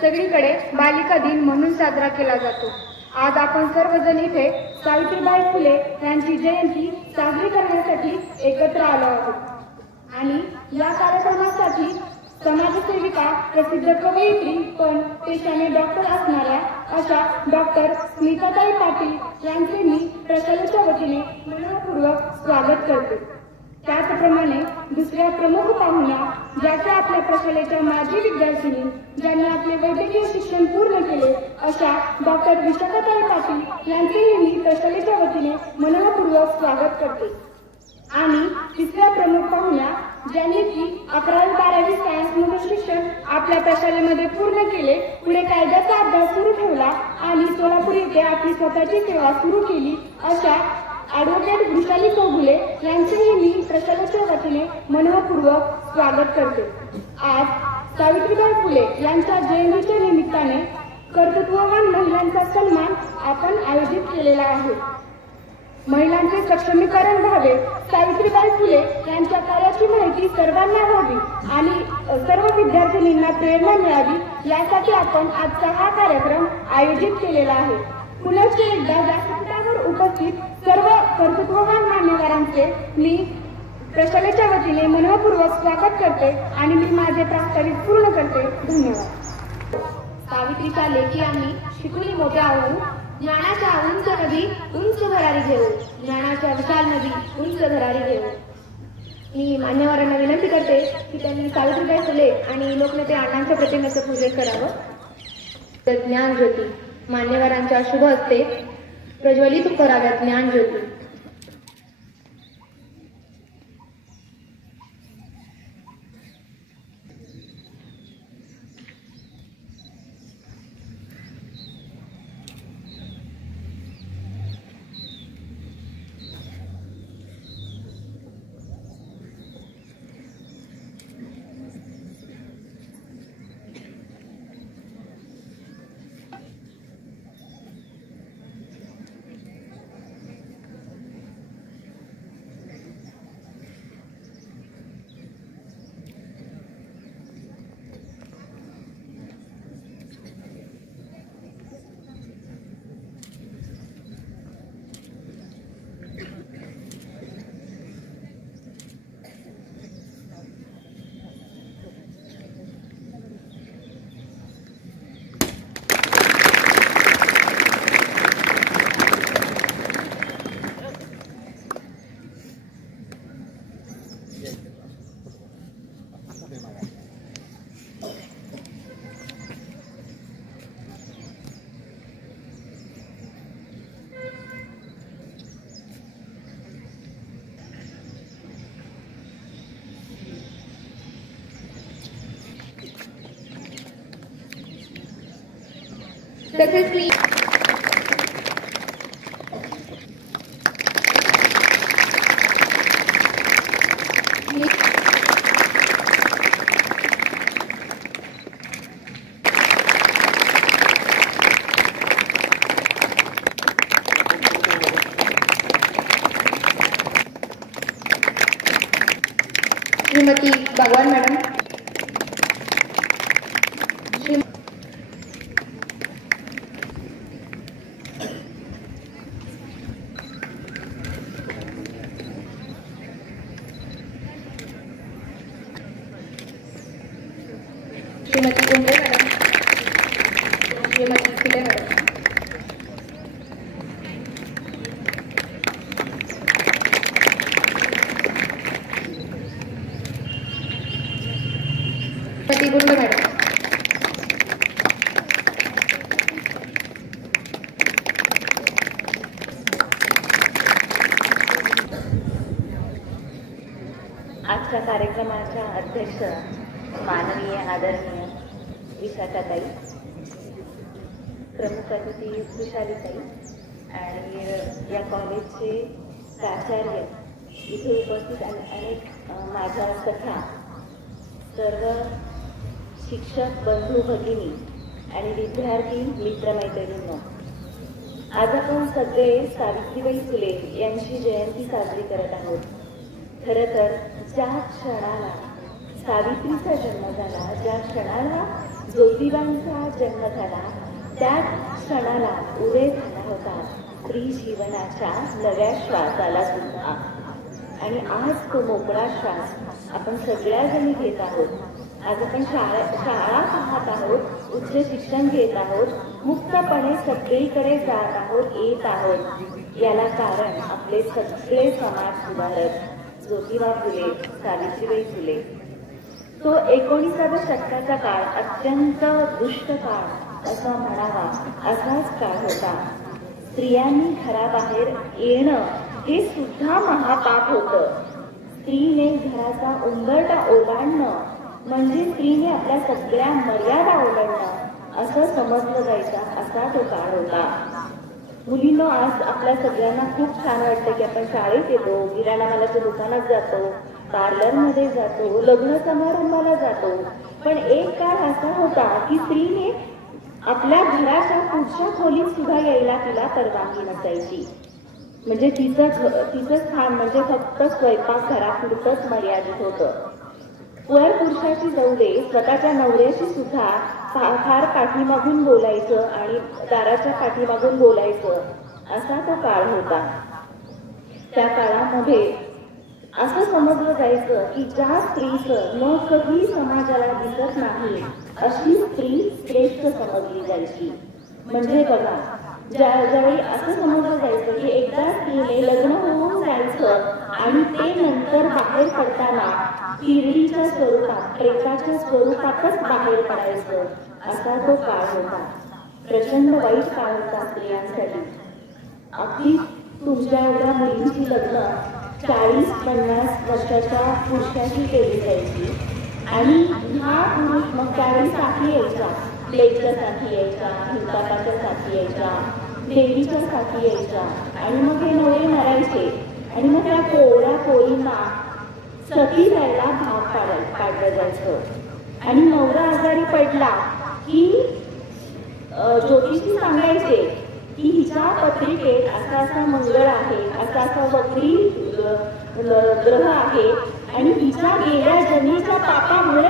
सगळीकडे बालिका दिन म्हणून साजरा केला जातो। आज आपण सर्वजण इथे सावित्रीबाई फुले यांची जयंती साजरी करण्यासाठी एकत्र आलो आहोत आणि या कार्यक्रमासाठी समाजसेविका, प्रसिद्ध कवयित्री पण पेशाने डॉक्टर असणाऱ्या अशा डॉक्टर स्मिताताई पाटील यांचे मी प्रशालेच्या वतीने मनपूर्वक स्वागत करते। त्याचप्रमाणे दुसऱ्या प्रमुख पाहुण्या ज्याच्या आपल्या प्रशालेच्या माजी विद्यार्थिनी ज्यांनी आपले वैद्यकीय शिक्षण पूर्ण केले अशा डॉक्टर विशाखाताई पाटील यांचेही मी प्रशालेच्या वतीने मनपूर्वक स्वागत करते। आणि तिसऱ्या प्रमुख पाहुण्या ज्यांनी की 11वी-12वी सायन्समध्ये शिक्षण आपल्या प्रशालेमध्ये पूर्ण केले, पुढे कायद्याचा अभ्यास सुरू ठेवला आणि सोलापूर येथे आपली स्वतःची सेवा सुरू केली अशा ॲडव्होकेट वृषाली चौगुले यांचेही मी प्रशालेच्या वतीने मनपूर्वक स्वागत करते। आज सावित्रीबाई फुले यांच्या जयंतीच्या निमित्ताने कर्तृत्ववान महिलांचा सन्मान आपण आयोजित केलेला आहे। महिलांचे सक्षमीकरण व्हावे, सावित्रीबाई फुले यांच्या कार्याची माहिती सर्वांना व्हावी आणि सर्व विद्यार्थिनींना प्रेरणा मिळावी यासाठी आपण आजचा हा कार्यक्रम आयोजित केलेला आहे। पुनश्च एकदा व्यासपीठावर उपस्थित सर्व कर्तृत्ववान मान्यवरांचे मी प्रशालेच्या वतीने मनपूर्वक स्वागत करते आणि मी माझे प्रास्ताविक पूर्ण करते। धन्यवाद। सावित्रीच्या लेखी आम्ही शिकून मोठ्या होऊ, ज्ञानाच्या उंच नदी उंच भरारी घेऊ, ज्ञानाच्या विशाल नदी उंच भरारी घेऊ। मी मान्यवरांना विनंती करते की त्यांनी सावित्रीबाई फुले आणि लोकनेते अण्णांच्या प्रतिमेचं पूजन करावं। ज्ञान ज्योती मान्यवरांच्या शुभ हस्ते प्रज्वलित कराव्यात ज्ञान ज्योती। तसेच मी श्रीमती भगवान मॅडम, श्रीमती कुंभे मॅडम, श्रीमती फुले मॅडम, श्रीमती गुंड मॅडम, आजच्या कार्यक्रमाच्या अध्यक्ष माननीय आदरणीय विशाखाताई, प्रमुख अतिथी वृषालीताई आणि या कॉलेजचे प्राचार्य, इथे उपस्थित अनेक माझ्या सखा, सर्व शिक्षक बंधू भगिनी आणि विद्यार्थी मित्रमैत्रिणींनो, आज आपण सगळे सावित्रीबाई फुले यांची जयंती साजरी करत आहोत. खरं तर ज्या क्षणाला सावित्रीचा जन्म झाला, ज्या क्षणाला ज्योतिबांचा जन्म झाला, त्या क्षणाला उदय झाला होता स्त्री जीवनाच्या नव्या श्वासाला सुद्धा. आणि आज तो मोकळा श्वास आपण सगळ्याजणी घेत आहोत. आज आपण शाळा पाहत आहोत, उच्च शिक्षण घेत आहोत, मुक्तपणे सगळीकडे जात आहोत, येत आहोत. याला कारण आपले सगळे समाज सुधारक ज्योतिबा फुले, सावित्रीबाई फुले. तो 19व्या शतकाचा काळ अत्यंत दुष्ट काळ असं म्हणावा असाच काळ होता. स्त्रियांनी घराबाहेर येणं हे सुद्धा महापाप होतं. स्त्रीने घराचा उंबरठा ओलांडणं म्हणजे स्त्रीने आपल्या सगळ्या मर्यादा ओलांडणं असं समजलं जायचा, असा तो काळ होता. मुलींनो, आज आपल्या सगळ्यांना खूप छान वाटतं की आपण शाळेत येतो, किराणा मालाच्या दुकानात जातो, पार्लरमध्ये जातो, लग्न समारंभाला जातो. पण एक काळ असा होता की स्त्रीने आपल्या घराच्या पुढच्या खोलीत सुद्धा यायला तिला परवानगी नसायची. म्हणजे तिचं स्थान म्हणजे फक्त स्वयंपाक घरापुरतंच मर्यादित होतं. वर पुरुषाची जाऊदे, स्वतःच्या नवऱ्याशी सुद्धा फार पाठीमागून बोलायचं आणि दाराच्या पाठीमागून बोलायचं, असा तो काळ होता. त्या काळामध्ये असं समजलं जायचं की ज्या स्त्रीचं न कधी समाजाला दिसत नाही अशी स्त्री श्रेष्ठ समजली जायची. म्हणजे बघा, ज्यावेळी असं समजलं जायचं की एकदा स्त्रीने लग्न होऊन जायचं आणि ते नंतर बाहेर पडताना किरडीच्या स्वरूपात, प्रेताच्या स्वरूपातच बाहेर पडायचं, असा तो काळ होता. प्रचंड वाईट काळ होता स्त्रियांसाठी. अगदी तुमच्या एवढ्या मुलींची लग्न 40-50 वर्षाच्या पुरुषाशी केली जायची आणि हा पुरुष मग त्यावेळी साथी यायचा, प्लेगच्या साथी यायच्या, हिंसापाच्या साथी यायच्या, देवीच्या साथी यायच्या आणि मग हे नवरे मरायचे आणि मग त्या कोवळ्या कोळींना सती जायला भाग पाडलं जायचं. आणि नवरा आजारी पडला की ज्योतिषी सांगायचे की हिच्या पत्रिकेत असा असा मंगळ आहे, असा असा वक्री ग्रह आहे आणि हिच्या गेल्या जन्मीच्या पापामुळे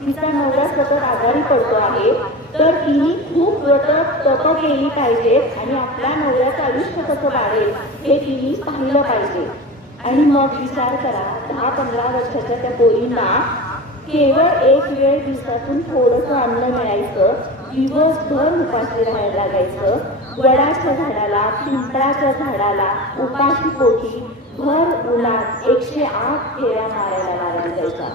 तिचा नवरा सतत आजारी पडतो आहे, तर तिने खूप व्रत तप केली पाहिजेत आणि आपल्या नवऱ्याचं आयुष्य कसं वाढेल हे तिने पाहिलं पाहिजे. आणि मग विचार करा, 10-15 वर्षाच्या त्या पोरींना केवळ एक वेळ दिवसातून थोडंसं अन्न मिळायचं, दिवसभर उपाशी राहायला लागायचं. वडाच्या झाडाला, पिंपळाच्या झाडाला उपाशी पोटी भर उन्हात 108 फेऱ्या मारायला लागायचा.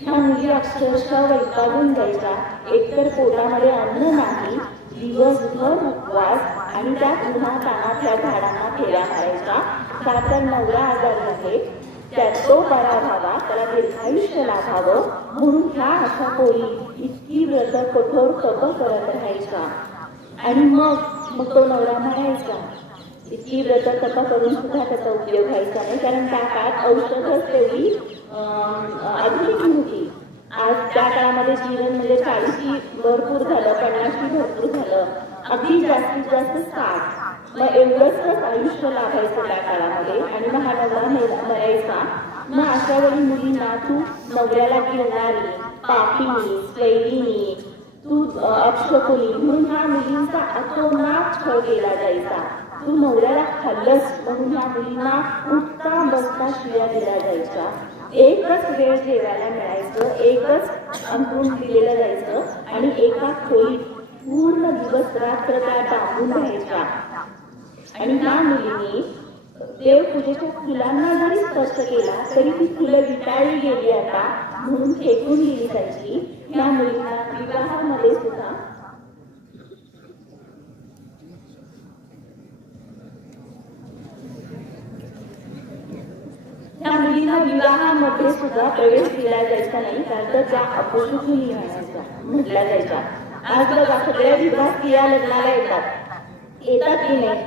ह्या मुली अक्षरशः वैतागून जायच्या. एकतर पोटामध्ये अन्न नाही, दिवसभर उपवास आणि त्या उन्हा तानात त्या झाडांना फेऱ्या मारायच्या. का तर नवरा आजारी आहे, त्यात तो बरा व्हावा, त्याला दीर्घायुष्य लाभावं म्हणून ह्या अशा पोरी इतकी व्रत कठोर तप करत राहायच्या. आणि मग तो नवरा म्हणायचा, इतकी व्रत तप करून सुद्धा त्याचा उपयोग व्हायचा नाही, कारण त्या काळात औषधच तेवढी आधुनिक नव्हती. आज त्या काळामध्ये जीवन म्हणजे 40 भरपूर झालं, 50 भरपूर झालं, अगदी जास्तीत जास्त 60. मग एवढंच आयुष्य लाभायचं त्या काळामध्ये आणि मग हा नवरा मरायचा. मग अशा वेळी मुलींना तू नवऱ्याला गिळणारी, पापिनी, स्वैरिणी, तू अपशकुनी म्हणून ह्या मुलींचा अतोनात छळ केला जायचा. तू नवऱ्याला खाल्लंस म्हणून ह्या मुलींना उठता बसता शिव्या दिल्या जायच्या. एकच वेळ जेवायला मिळायचं, एकच अंथरूण दिलेलं जायचं आणि एका खोलीत पूर्ण दिवस रात्र त्या डांबून राहायच्या. आणि ह्या मुलींनी देवपूजेच्या फुलांना जरी स्पर्श केला तरी ती फुलं विटाळली गेली आता म्हणून फेकून दिली जायची. ह्या मुलींना विवाहामध्ये सुद्धा ह्या मुलींना विवाहामध्ये लग्नामध्ये सुद्धा प्रवेश दिला जायचा नाही, कारण तर त्या अपशकुनी म्हटल्या जायच्या. आज बघा सगळ्या विधवा स्त्रिया लग्नाला येतात की नाही,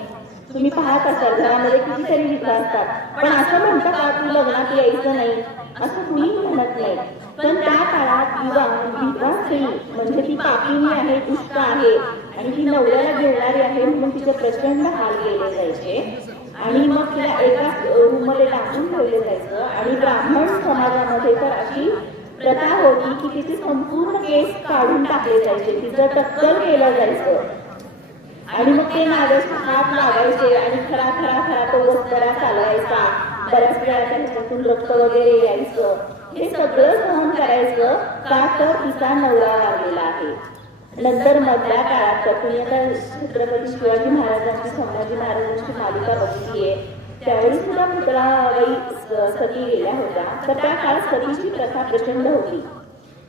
तुम्ही पाहत असाल घरामध्ये कितीतरी विधवा असतात, पण असं म्हणतात का तू लग्नात यायचं नाही, असं कुणी म्हणत नाही. पण त्या काळात विधवा स्त्री म्हणजे ती पापिनी आहे, दुष्ट आहे आणि ती नवऱ्याला घेणारी आहे म्हणून तिचे प्रचंड हाल केले जायचे. आणि मग तिला एकाच रूममध्ये टाकून ठेवले जायचं. आणि ब्राह्मण समाजामध्ये तर अशी प्रथा होती की तिचे संपूर्ण केस काढून टाकले जायचे, तिचं टक्कल केलं जायचं. आणि मग ते नागाचे हात लागायचे आणि खरा खरा खरा तो वस्त्रा चालवायचा, बऱ्याच वेळा त्याच्यातून रक्त वगैरे यायचं. हे सगळं सहन करायचं का तर तिचा नवरा वारलेला आहे. नंतर मधल्या काळात तुम्ही आता छत्रपती शिवाजी महाराजांची संभाजी महाराजांची मालिका बघितलीये, त्यावेळी सुद्धा पुतळाबाई सती गेल्या होत्या. तर त्या काळात सतीची प्रथा प्रचंड होती.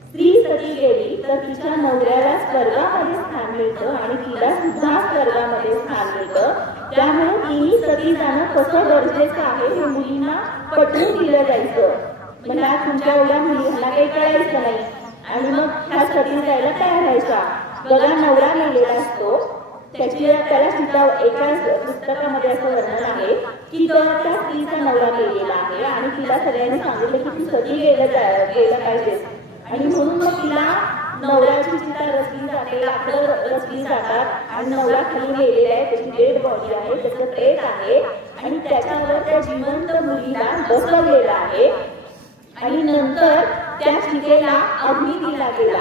स्त्री सती गेली तर तिच्या नवऱ्याला स्वर्गामध्ये स्थान मिळतं आणि तिला सुद्धा स्वर्गामध्ये स्थान मिळतं. त्यामुळे तिने सती जाणं कसं गरजेचं आहे हे मुलींना पटवून दिलं जायचं. मला तुमच्या एवढ्या मुलींना काही कळायचं नाही आणि मग ह्या सती जायला तयार व्हायच्या. बघा नवरा मेलेला असतो, त्याला सीता एका पुस्तकामध्ये असं वर्णन आहे की त्या स्त्रीचा नवरा मेलेला आहे आणि तिला सगळ्यांनी सांगितलं की ती सती गेलं पाहिजे. आणि म्हणून मग तिला नवऱ्याची चिता रचली जाते, लाकडं रचली जातात आणि नवरा खाली मेलेला आहे, त्याची डेड बॉडी आहे, त्याचं प्रेत आहे आणि त्याच्यावर त्या जिवंत मुलीला बसवलेला आहे. आणि नंतर त्या चितेला अग्नी दिला गेला.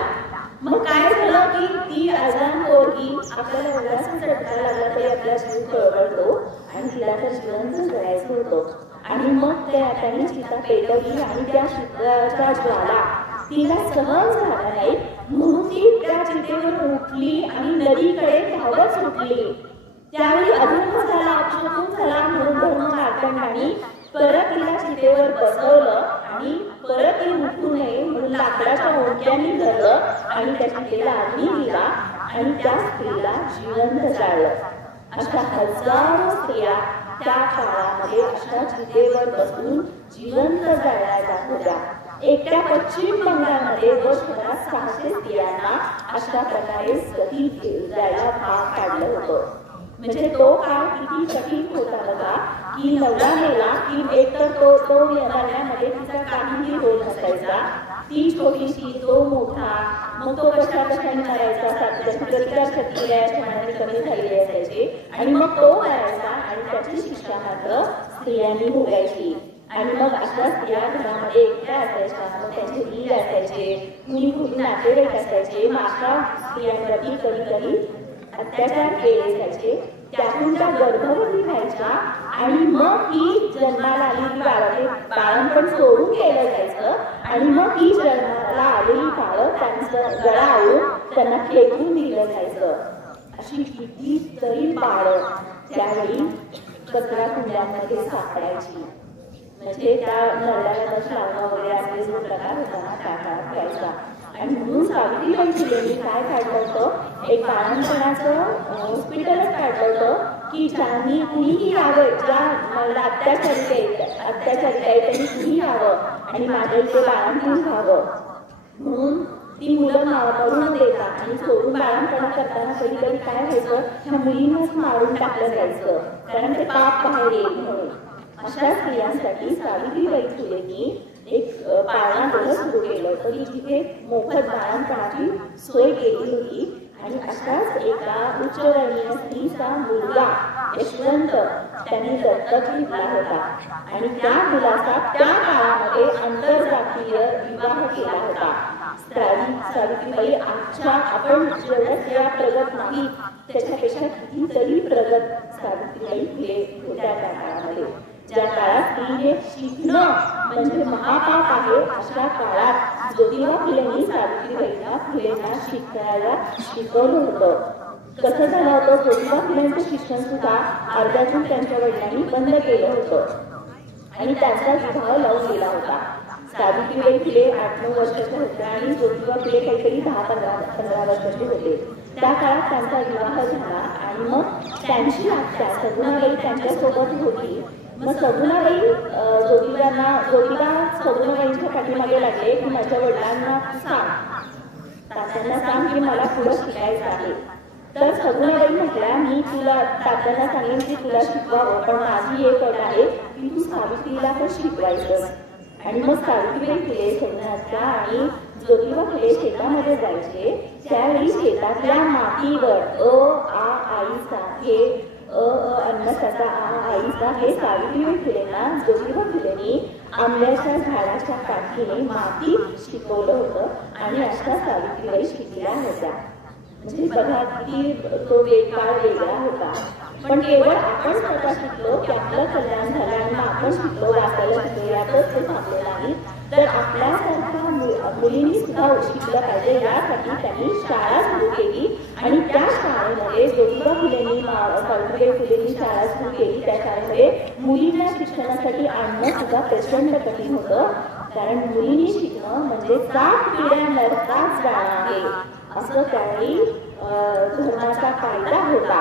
मग काय झालं की ती अजान पोरगी आपल्याला एवढासा चटका लागला तरी आपला जीव कळवळतो आणि तिला तर जिवंत जळायचं होतं. आणि मग त्यांनी चिता पेटवली आणि त्या चित्राचा ज्वाला तिला सहन झाला नाही म्हणून ती त्या चितेवर उठली आणि नदीकडे धावत सुटली. त्यावेळी अधर्म झाला, अपशकुन झाला म्हणून धर्म मार्तंडांनी परत तिला चितेवर बसवलं आणि परत ती उठू नये म्हणून लाकडाच्या ओंडक्याने धरलं आणि त्या चितेला अग्नी दिला आणि त्या स्त्रीला जिवंत जाळलं. अशा हजारो स्त्रिया त्या काळामध्ये अशा चितेवर बसून जिवंत जाळल्या जात होत्या. एकट्या पश्चिम बंगालमध्ये वर्षभरात 600 स्त्रियांना अशा प्रकारे सती जायला भाग काढलं होतं. म्हणजे तो काळ किती कठीण होता बघा की नवरा मेला की एकतर तो मरण्यामध्ये तिचा काहीही रोल नसायचा, ती छोटीशी तो मोठा, मग तो कशाने मरायचा, त्याची प्रतिकारशक्ती मनाने कमी झालेली असायची आणि मग तो मरायचा आणि त्याची शिक्षा मात्र स्त्रियांनी भोगायची. आणि मग अशा स्त्रिया घरामध्ये एकट्या असायच्या, मग त्यांचे लीग असायचे, कुणी नातेवाईक असायचे, अशा स्त्रियांवरती कधी कधी अत्याचार केले जायचे. त्यातून त्या गर्भवती व्हायच्या आणि मग ही जन्माला आलेली बाळंपण सोडून केलं जायचं आणि मग ही जन्माला आलेली बाळं त्यांचं गळा आवळून त्यांना फेकून दिलं जायचं. अशी कितीतरी बाळं त्यावेळी कचरा कुंड्यांमध्ये सापडायची. म्हणजे त्या नरड्याला श्रावण वगैरे आपले जो प्रकार होता ना त्या काळात व्हायचा. आणि म्हणून सावित्रीबाई फुलेंनी काय काढलं होतं, एक बाळंपणाचं हॉस्पिटलच काढलं होतं की ज्यांनी कुणीही यावं, ज्या मला अत्याचारित आहे त्यांनी कुणी यावं आणि माझ्या इथे बाळंतीण व्हावं म्हणून ती मुलं मरून देतात आणि सोडून बाळंपणा करताना कधी कधी काय व्हायचं, ह्या मुलींनाच मारून टाकलं जायचं कारण ते पाप बाहेर येईल म्हणून. अशा स्त्रियांसाठी सावित्रीबाई फुलेंनी एक पाळणागृह सुरू केलं होतं की जिथे मोफत बाळंपणाची सोय केली होती. आणि अशाच एका उच्चवर्णीय स्त्रीचा मुलगा यशवंत त्यांनी दत्तक घेतला होता आणि त्या मुलाचा त्या काळामध्ये आंतरजातीय विवाह केला होता. सावित्रीबाई आजच्या आपण जेवढ्या प्रगत नाही त्याच्यापेक्षा कितीतरी प्रगत सावित्रीबाई फुले होत्या त्या काळामध्ये. ज्या काळात स्त्रीने शिकणं म्हणजे महापाप आहे अशा काळात ज्योतिबा फुलेंनी सावित्रीबाईंना फुलेंना शिकायला शिकवलं होतं. कसं झालं होतं, ज्योतिबा फुलेंचं शिक्षण सुद्धा अर्ध्यातून त्यांच्या वडिलांनी बंद केलं होतं आणि त्यांचा विवाह लावून गेला होता. सावित्रीबाई फुले 8-9 वर्षाचे होते आणि ज्योतिबा फुले काहीतरी 10-15 वर्षाचे होते. त्या काळात त्यांचा विवाह झाला आणि मग त्यांची आत्या सगुणाबाई त्यांच्यासोबत होती. मग सगुणाबाई ज्योतिबा सगुणाबाईंच्या पाठीमागे लागले की माझ्या वडिलांना सांग, तात्यांना सांग की मला पुढं शिकायचं आहे. तर सगुणाबाई म्हटल्या, मी तुला तात्यांना सांगेन की तुला शिकवावं, पण माझी एक अट आहे की तू सावित्रीला पण शिकवायचं. आणि मग सावित्रीबाई फुले सगुणाच्या आणि ज्योतिबा फुले शेतामध्ये जायचे. त्यावेळी शेतातल्या मातीवर आईचा हे अन्नसाचा आईचा हे सावित्रीबाई फुलेंना ज्योतिबा फुलेंनी आंब्याच्या झाडाच्या काठीने माती शिकवलं होतं आणि अशा सावित्रीबाई शिकल्या होत्या. म्हणजे बघा किती तो काळ वेगळा होता. पण केवळ आपण स्वतः शिकलो की आपलं कल्याण झालं आणि मग आपण शिकलो वाचायला शिकलो यातच ते थांबले नाही, तर आपल्यासारख्या मुलींनी सुद्धा शिकलं पाहिजे यासाठी त्यांनी शाळा सुरू केली. आणि त्या शाळेमध्ये ज्योतिबा फुलेंनी सावित्रीबाई फुलेंनी शाळा सुरू केली. त्या शाळेमध्ये मुलींना शिक्षणासाठी आणणं सुद्धा प्रचंड कठीण होतं, कारण मुलींनी शिकणं म्हणजे 7 पिढ्या नरकात जाणं आहे असं त्यावेळी धर्माचा कायदा होता.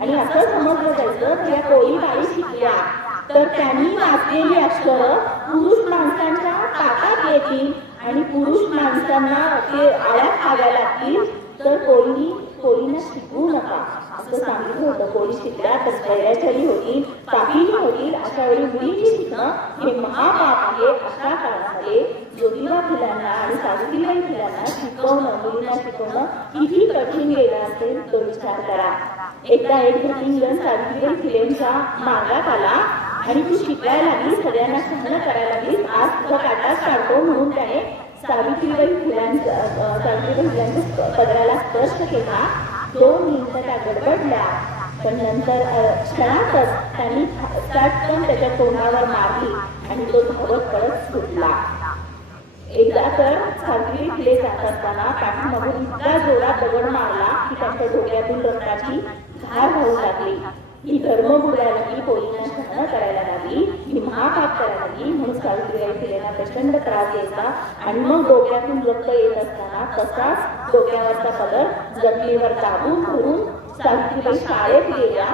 आणि असं समजलं जायचं की या कोळी बाई शिकल्या तर त्यांनी वाचलेली अक्षरं पुरुष माणसांच्या ताटात येतील आणि पुरुष माणसांना ते आळ्या खाव्या लागतील, तर कोळींना शिकवू नका असं सांगितलं होतं. कोळी शिकल्या तर स्वैराचारी होतील, पापिनी होतील, अशा वेळी मुलींनी शिकणं हे महापाप आहे. अशा काळामध्ये ज्योतिबा फुल्यांना आणि सावित्रीबाई फुल्यांना शिकवणं, मुलींना शिकवणं किती कठीण गेलं असेल तो विचार करा. एकदा एक ज्योतिंजन सावित्रीबाई फुलेंच्या मागात आला आणि तू शिकायला लागली, सगळ्यांना सहन करायला लागली, आज तुझा काटाच काढतो म्हणून त्याने सावित्रीबाई फुल्यांच्या पदराला स्पर्श केला. 2 मिनिटं त्या गडबडल्या, पण नंतर क्षणातच त्यांनी चटकन त्याच्या तोंडावर मारली आणि तो धावत पडत सुटला. एकदा तर सावित्रीबाई फुले जात असताना पाठीमागून इतका जोरात दगड मारला की त्यांच्या डोक्यातून रक्ताची धार वाहू लागली. ही धर्म बुडायला लागली, कोळींना सहन करायला लागली, ही महापाप करायला लागली. म्हणून सावित्रीबाई फुलेंना प्रचंड त्रास द्यायचा आणि मग डोक्यातून रक्त येत असताना तसाच डोक्यावरचा पदर जमिनीवर दाबून धरून सावित्रीबाई शाळेत गेल्या.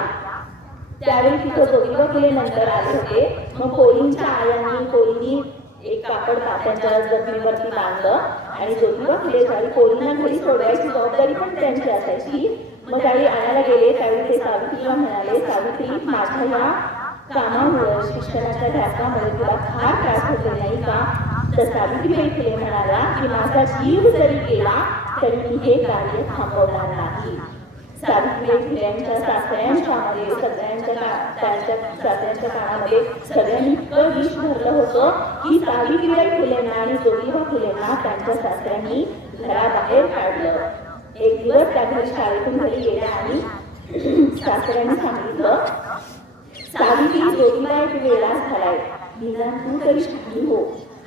त्यावेळी तिथं ज्योतिबा फुले नंतर आले होते. मग कोळींच्या कोळींनी एक कापड त्यांच्या जमिनीवरती बांधलं आणि ज्योतिबा फुले झाली. कोळींना घरी सोडवायची जबाबदारी पण त्यांची असायची. मग त्यावेळी आणायला गेले, त्यावेळी ते सावित्रीला म्हणाले, सावित्री, माझ्या या कामामुळे शिक्षणाच्या ध्यासामुळे तुला फार त्रास होतो नाही का? तर सावित्रीबाई फुले म्हणाला की माझा जीव जरी गेला तरी मी हे कार्य थांबवणार नाही. सावित्रीबाई फुल्यांच्या सासऱ्यांच्या मध्ये त्यांच्या सासऱ्यांच्या काळामध्ये सगळ्यांनी इतकं विष भरलं होतं की सावित्रीबाई फुलेंना आणि ज्योतिबा फुलेंना त्यांच्या सासऱ्यांनी घराबाहेर काढलं. एक दिवस त्या घरी शाळेतून घरी गेल्या आणि सासऱ्यांनी सांगितलं, सावित्री, ज्योतिबा एक वेळा झालाय, निदान तू तरी शिकली हो,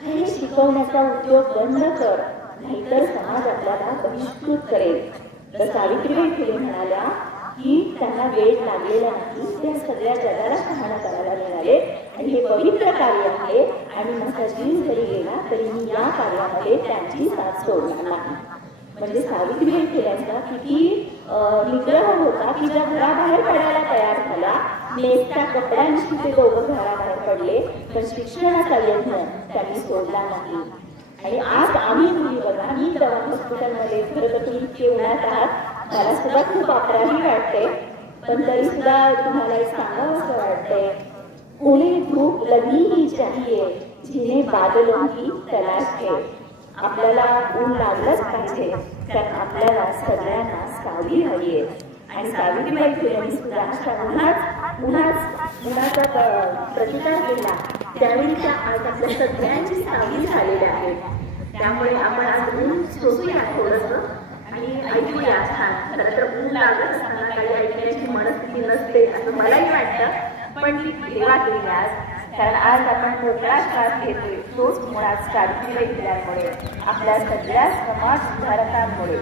हे शिकवण्याचा उद्योग बंद कर, नाहीतर समाज आपल्याला बहिष्कृत करेल. तर सावित्रीबाई फुले म्हणाल्या की त्यांना वेळ लागलेला नाही, त्या सगळ्या जगाला शहाणा करायला मिळाले आणि हे पवित्र कार्य आहे आणि माझा जीव जरी गेला तरी मी या कार्यामध्ये त्यांची साथ सोडणार नाही. म्हणजे सावित्रीबाई फुल्यांचा किती निग्रह होता की ज्या घराबाहेर पडायला तयार झाला, नेसत्या कपड्यांशी ते दोघं घराबाहेर पडले, पण शिक्षणाचा यज्ञ त्यांनी सोडला नाही. आणि आज आम्ही तुम्ही बघा, मी दवा हॉस्पिटलमध्ये खरं तर तुम्ही इतके उन्हात आहात, मला सुद्धा खूप अपराधी वाटते, पण तरी सुद्धा तुम्हाला एक सांगावं असं वाटतंय, उन्हें धूप लगी ही चाहिए जिन्हें बादलों की तलाश है. आपल्याला ऊन लागलंच पाहिजे, कारण आपल्याला सगळ्यांना सावली हवी आहे. आणि सावित्रीबाई फुलेंनी सुद्धा अशा उन्हाचा प्रतिकार केला, त्यावेळी त्या आज आपल्या सगळ्यांची सावली झालेली आहे. त्यामुळे आपण आज ऊन सोसूया थोडंसं आणि ऐकूया छान. खरं तर ऊन लागत असताना काही ऐकण्याची मनस्थिती नसते असं मलाही वाटतं, पण ती सेवा केली आज, कारण आज आपण मोकळा श्वास घेतोय तोच मुळात सावित्रीबाई फुल्यांमुळे, आपल्या सगळ्या समाज सुधारकांमुळे.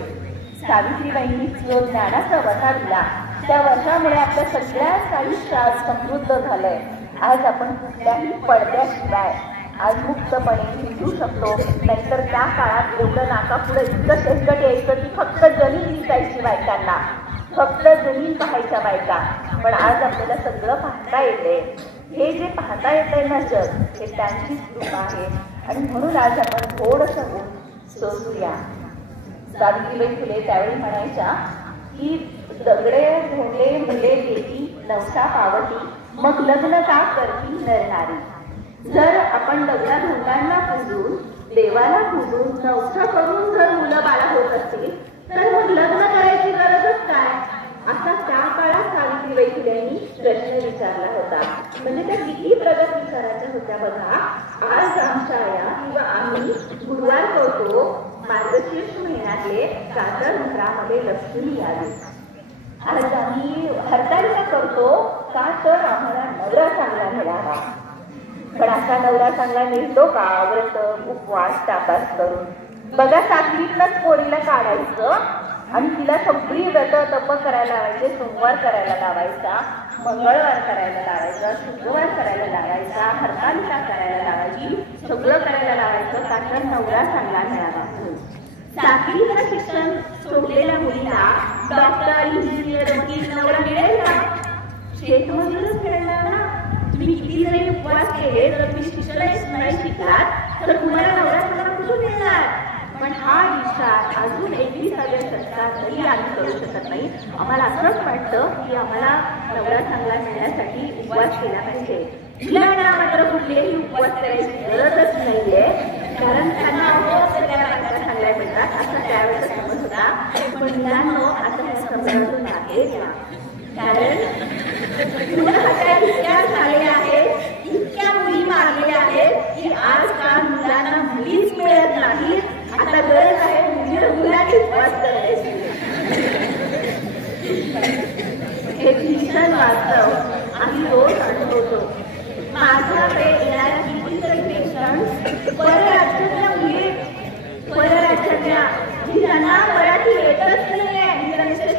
सावित्रीबाईंनी जो ज्ञानाचा वसा दिला त्या वसामुळे आपल्या सगळ्याच आयुष्य आज समृद्ध झालंय. आज आपण कुठल्याही पडद्याशिवाय आज मुक्तपणे फिरू शकतो. नाहीतर त्या काळात एवढं नाकापुढं इतकं शेकट यायचं की फक्त जमीन दिसायची बायकांना, फक्त जमीन पाहायच्या बायका, पण आज आपल्याला सगळं पाहता येते. हे जे पाहता येतंय ना जग, हे त्यांचीच कृपा आहे. आणि म्हणून आज आपण थोडंसं सोडूया. सावित्रीबाई फुले त्यावेळी म्हणायच्या की दगडे धोंडे मुले देती नवसा पावती, मग लग्न का करती नरनारी. जर आपण लग्न धोंडांना पूजून, देवाला पूजून, नवसा करून जर मुलं बाळा होत असतील तर मग लग्न करायची गरजच काय, असा त्या काळात सावित्रीबाई फुलेंनी प्रश्न विचारला होता. म्हणजे त्या किती प्रगत विचाराच्या होत्या बघा. आज आमच्या आया किंवा आम्ही गुरुवार करतो, मार्गशीर्ष महिन्यातले कातर नगरामध्ये लक्ष्मी आली. आज आम्ही हरतालिका करतो का तर आम्हाला नवरा चांगला मिळावा. पण असा नवरा चांगला मिळतो का? व्रत उपवास तापास करून बघा. सातवीतनच पोरीला काढायचं आणि तिला सगळी व्रत तप करायला लावायचे. सोमवार करायला लावायचा, मंगळवार करायला लावायचा, शुक्रवार करायला लावायचा, हरतालिका करायला लावायची, सगळं करायला लावायचं का तर नवरा चांगला मिळावा. सातवीचं शिक्षण सोडलेल्या मुलीला डॉक्टर, इंजिनियर, वकील नवरा मिळेल का? शेतमजूरच मिळणार ना. तुम्ही किती जरी उपवास केले तर तुम्ही शिक्षणच नाही शिकलात तर तुम्हाला नवरा चांगला कुठून मिळणार. पण हा विचार अजून 21व्या शतकात तरी आम्ही करू शकत नाही. आम्हाला असंच वाटतं की आम्हाला नवरा चांगला मिळण्यासाठी उपवास केला पाहिजे. मुलांना मात्र कुठलेही उपवास करायची गरजच नाहीये, कारण त्यांना सगळ्या बायका चांगल्या मिळतात असं त्यावेळेस समज होता. पण मुलांना आता ह्या समजातून आहे ना, कारण इतक्या झालेल्या आहेत, इतक्या मुली मारलेल्या आहेत की आजकाल मुलांना मुलीच मिळत नाही. आता गरज आहे मुलांची उपवास करायची. हे भीषण वास्तव आम्ही रोज अनुभवतो. माझ्याकडे येणाऱ्या कितीतरी पेशंट परराज्यातल्या मुली, परराज्यातल्या ज्यांना मराठी येतच नाहीये,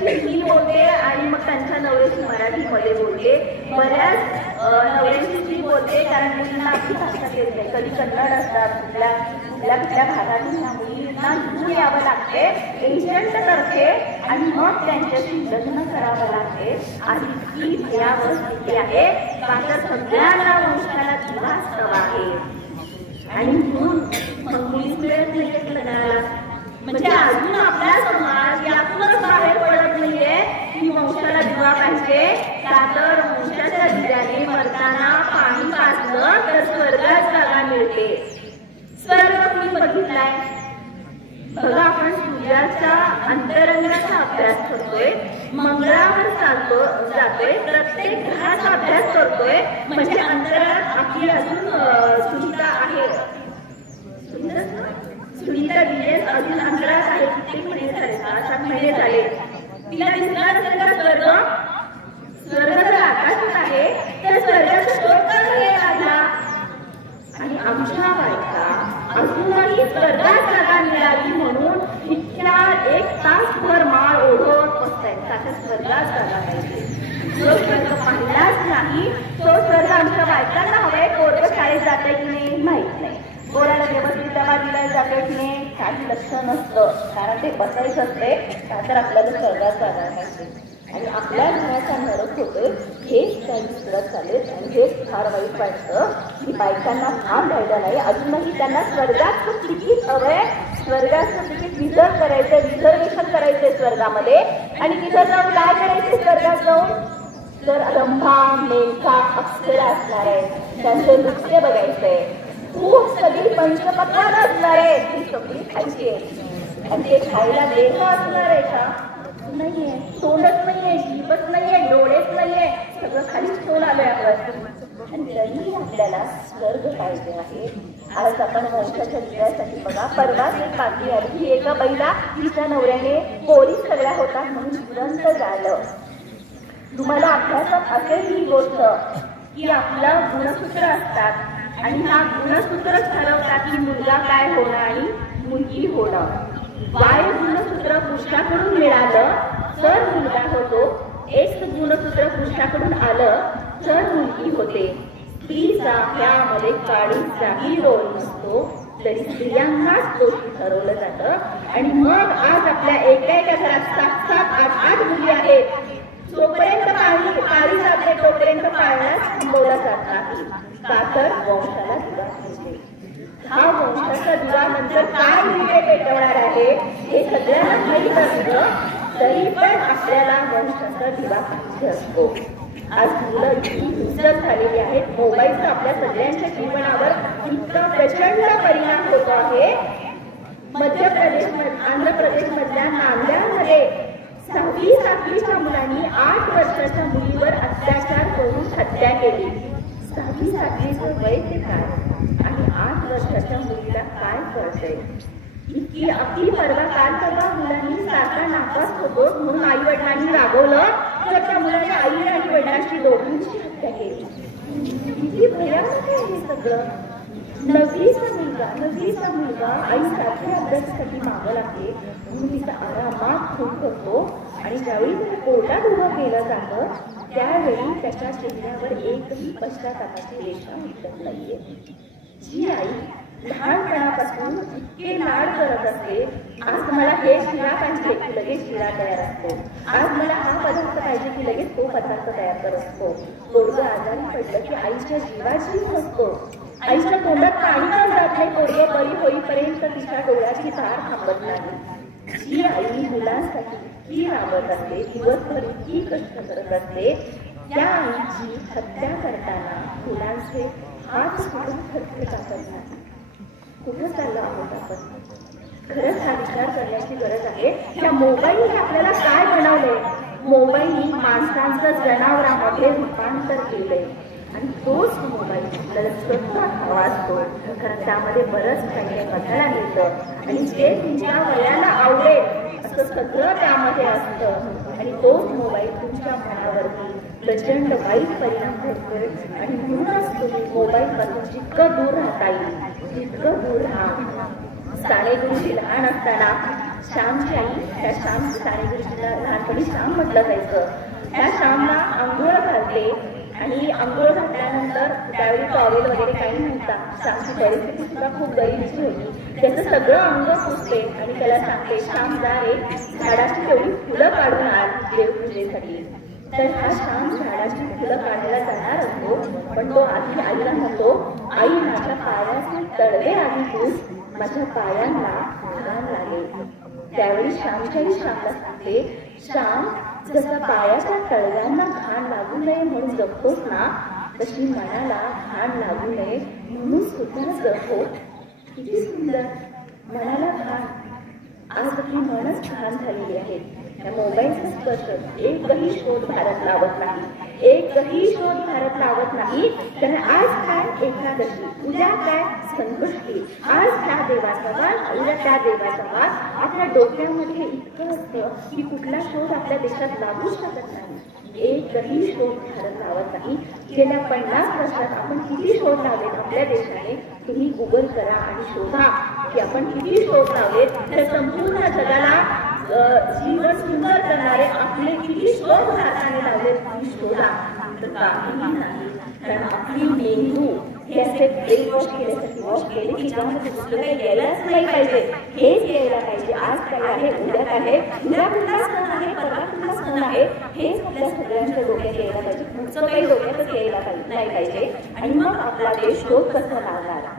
हिंदी बोलते आणि मग त्यांच्या नवऱ्याची मराठीमध्ये बोलते. बऱ्याच नवऱ्याची बोलते कारण मुलींना आपली भाषा येत नाही. कधी कन्नड असतात, कुठल्या भागातून ह्या मुलींना घेऊन यावं लागते एजंट तर्फे आणि मग त्यांच्याशी लग्न करावं लागते. आणि ती भयावह स्थिती आहे. मात्र सगळ्यांना वंशाला वास्तव आहे आणि म्हणून मग मुलीच मिळत नाही लग्नाला. म्हणजे अजून आपला समाज यातूनच बाहेर पडत नाहीये की वंशाला दिवा पाहिजे का तर वंशाच्या दिव्याने मरताना पाणी पाजलं तर स्वर्गात जागा मिळते. स्वर्ग तुम्ही बघितलाय बघा. आपण सूर्याचा अंतरंगाचा अभ्यास करतोय, मंगळावर जातोय, प्रत्येक ग्रहाचा अभ्यास करतोय. म्हणजे अंतराळात आपली अजून सुनीता आहे, सुनीता विलियम्स अजून अंतराळात आहे. कित्येक महिने झाले, 6-7 महिने झाले. तिला दिसणार असेल का स्वर्ग? स्वर्ग जर आकाशात आहे तर स्वर्गाचा शोध का नाही लागला? आणि आमच्या बायका अजूनही स्वर्गात जागा मिळाली म्हणून इतक्या 1 तासभर माळ ओढत बसतायत का तर स्वर्गात जागा पाहिजे. जो स्वर्ग पाहिलाच नाही तो स्वर्ग आमच्या बायकांना हवाय. पोरग शाळेत जाते की नाही माहित नाही, पोराला व्यवस्थित डबा दिला जाते की नाही काही लक्ष नसतं, कारण ते बसायचं असते का तर आपल्याला स्वर्गात जागा पाहिजे. आणि आपल्या घराचा नरक होतोय हेच काही विसरत चालेल. आणि हेच फार वाईट वाटतं की बायकांना भान राहिलं नाही. अजूनही त्यांना स्वर्गाचं तिकीट हवंय, स्वर्गाचं तिकीट रिझर्वेशन करायचंय स्वर्गामध्ये. आणि तिथं जाऊन काय करायचंय स्वर्गात जाऊन? तर रंभा, मेनका, अप्सरा असणार आहे, त्यांचे नृत्य बघायचंय. खूप सगळी पंचपक्वान असणार आहे, ती सगळी खायची आहे. आणि ते खायला देह असणार आहे का? नाहीये. तोंडच नाहीये, जीभच नाहीये, डोळेच नाहीये, सगळं खालीच तोंड आलंय आपण. आणि तरीही आपल्याला स्वर्ग पाहिजे आहे. आज आपण वंशाच्या दिव्यासाठी बघा. परवाच एक बातमी आली की एका बाईला तिच्या नवऱ्याने पोलीस सगळ्या होता म्हणून जिवंत झालं. तुम्हाला अभ्यासात असेल ही गोष्ट की आपलं गुणसूत्र असतात आणि हा गुणसूत्रच ठरवतात की मुलगा काय होणं आणि मुलगी होणं. वाय गुणसूत्र पुरुषाकडून मिळालं तर मुलगा होतो, एक्स गुणसूत्र पुरुषाकडून आलं तर मुलगी होते. स्त्रीचा यामध्ये काळीचाही रोल नसतो, तरी स्त्रियांनाच दोषी ठरवलं जातं. आणि मग आज आपल्या एका घरात 7-7, 8-8 मुली आहेत. जोपर्यंत पाळी जाते तोपर्यंत पाळण्यास थांबवला जात नाही, का तर वंशाला दिवा पाहिजे. हा वंशाचा दिवा नंतर काय मूल्य पेटवणार आहे हे सगळ्यांना माहीत असतं, तरी पण आपल्याला वंशाचा दिवा पाहिजे असतो. आज मुलं इतकी हुज्जत झालेली आहेत, मोबाईलचा आपल्या सगळ्यांच्या जीवनावर इतका प्रचंड परिणाम होतो आहे. मध्य प्रदेश आंध्र प्रदेशमधल्या नांद्यामध्ये 6वी-7वीच्या मुलांनी 8 वर्षाच्या मुलीवर अत्याचार करून हत्या केली. 6वी-7वीचं वय ते काय आणि 8 वर्षाच्या मुलीला काय कळतंय? इतकी आपली परवा मुलांनी सारखा नापास होतो म्हणून आई वडिलांनी रागवलं, तर त्या मुलाने आई आणि वडिलांची दोघांची हत्या केली. किती भयानक आहे हे सगळं. 9वीचा मुलगा आईसाठी अभ्यासासाठी मागं लागते म्हणून तिचा आरामात खून करतो आणि ज्यावेळी त्याला कोर्टात उभं केलं जातं त्यावेळी त्याच्या चेहऱ्यावर एकही पश्चातापाची रेषा उठत नाहीये. जी आई लहानपणापासून इतके लाड करत असते, आज मला हे शिरा पाहिजे की लगेच शिरा तयार असतो, आज मला हा पदार्थ पाहिजे की लगेच तो पदार्थ तयार करत असतो. पोरगं आजारी पडलं की आईच्या जीवाची नसतो, आईच्या तोंडात पाणी पण जात नाही, पोरगं बरी होईपर्यंत तिच्या डोळ्याची धार थांबत नाही. जी आई मुलांसाठी इतकी राबत असते, दिवसभर इतकी कष्ट करत असते, त्या आईची हत्या करताना मुलांचे हात सोडून खर्च टाकत नाही. कुठं चाललो आहोत आपण? खरंच हा विचार करण्याची गरज आहे. या मोबाईलने आपल्याला काय बनवलंय? मोबाईलने माणसांचं जनावरांमध्ये रूपांतर केलंय आणि तोच मोबाईल आपल्याला स्वतः हवा असतो, कारण त्यामध्ये बरंच काही बघायला मिळतं आणि जे तुमच्या वयाला आवडेल असं सगळं त्यामध्ये असतं आणि तोच मोबाईल तुमच्या मनावरती प्रचंड वाईट परिणाम करतोय. आणि म्हणूनच तुम्ही मोबाईलपासून जितकं दूर राहता येईल तितकं दूर राहा. साने गुरुजी लहान असताना श्यामची आई, त्या साने गुरुजीला लहानपणी श्याम म्हटलं जायचं, त्या श्यामला आंघोळ घालते आणि आंघोळ घातल्यानंतर त्यावेळी टॉवेल वगैरे काही नव्हता, श्यामची परिस्थिती सुद्धा खूप गरीबची होती. त्याचं सगळं अंग पुसते आणि त्याला सांगते, श्याम जा रे झाडाची तेवढी फुलं काढून आण देवपूजेसाठी. तर हा श्याम झाडाची फुलं काढायला जाणार असतो, पण तो आधी आईला म्हणतो, आई माझ्या पायाचे तळवे आधी पुस, माझ्या पायांना घाण लागेल. त्यावेळी श्यामच्या आई श्यामला सांगते, श्याम जसं पायाच्या तळव्यांना घाण लागू नये म्हणून जपतोस ना, तशी मनाला घाण लागू नये म्हणून सुद्धा जपतो. किती सुंदर. मनाला घाण, आज आपली मनच घाण झालेली आहे. या मोबाईलचा स्पर्श एकही शोध भारत लावत नाही, एकही शोध भारत लावत नाही. कारण आज काय एकादशी, उद्या काय संकष्टी, आज त्या देवाचा वार, उद्या त्या देवाचा वार. आपल्या डोक्यामध्ये इतकं असतं की कुठला शोध आपल्या देशात लागू शकत नाही. एकही शोध भारत लावत नाही. गेल्या 50 वर्षात आपण किती शोध लावलेत आपल्या देशाने? तुम्ही गुगल करा आणि शोधा की आपण किती शोध लावलेत. तर संपूर्ण जगाला जीवन सुंदर करणारे आपले किती शोध भारताने लावले तुम्ही शोधा. तर काहीही नाही, कारण आपली मेंदू हे असे ब्रेन वॉश केल्यासाठी वॉश केले की त्यामध्ये दुसरं काही यायलाच नाही पाहिजे, हेच यायला पाहिजे. आज काय आहे, उद्या काय आहे, उद्या कुठला सण आहे, परवा कुठला सण आहे, हेच आपल्या सगळ्यांच्या डोक्यात यायला पाहिजे. पुढचं काही डोक्यातच यायला नाही पाहिजे. आणि मग आपला देश शोध कसं लावणार?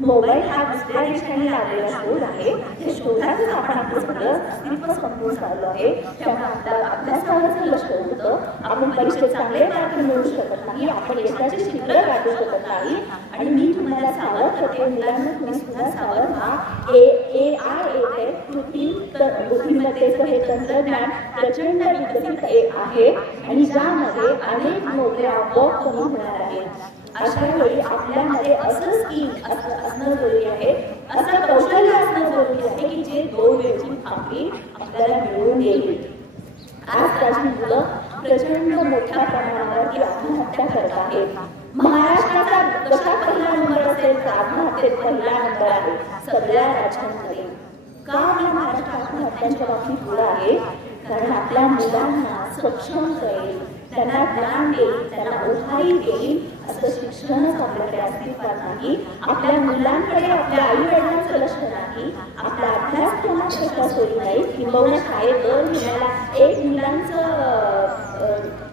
मोबाईल हा दुसऱ्या देशाने लावलेला शोध आहे. त्या शोधातच आपण आपलं सगळं अस्तित्व संपवून चाललो आहे. त्यामुळे आपल्या अभ्यासावरच लक्ष होतं. आपण परीक्षेत चांगले मार्क मिळवू शकत नाही, आपण यशाचे शिखर गाठू शकत नाही. आणि मी तुम्हाला सावध करते, मुलांना तुम्ही सुद्धा सावध व्हा. AI येते, कृत्रिम बुद्धिमत्तेचं हे तंत्रज्ञान प्रचंड विकसित आहे आणि ज्यामध्ये अनेक नोकऱ्या आपोआप कमी होणार आहेत. अशा वेळी आपल्यामध्ये असं स्किल असणं जरुरी आहे, असं कौशल्य असणं जरुरी आहे की जे 2 वेळची फांदी आपल्याला मिळवून येईल. आजकालची मुलं प्रचंड मोठ्या प्रमाणावर आत्महत्या करत आहेत. महाराष्ट्राचा जसा पहिला नंबर असेल तर आत्महत्येत पहिला नंबर आहे सगळ्या राज्यांमध्ये. का महाराष्ट्र आत्महत्यांच्या बाबतीत पुढे आहे? कारण आपल्या मुलांना सक्षम करेल, त्यांना ज्ञान देईल, त्यांना उभारी देईल असं शिक्षणच आपल्याकडे अस्तित्वात नाही. आपल्या मुलांकडे आपल्या आई वडिलांचं लक्ष नाही, आपला अभ्यासक्रमात कशा सोयी नाही. किंबहुना शाळेत दर महिन्याला 1 मुलांचं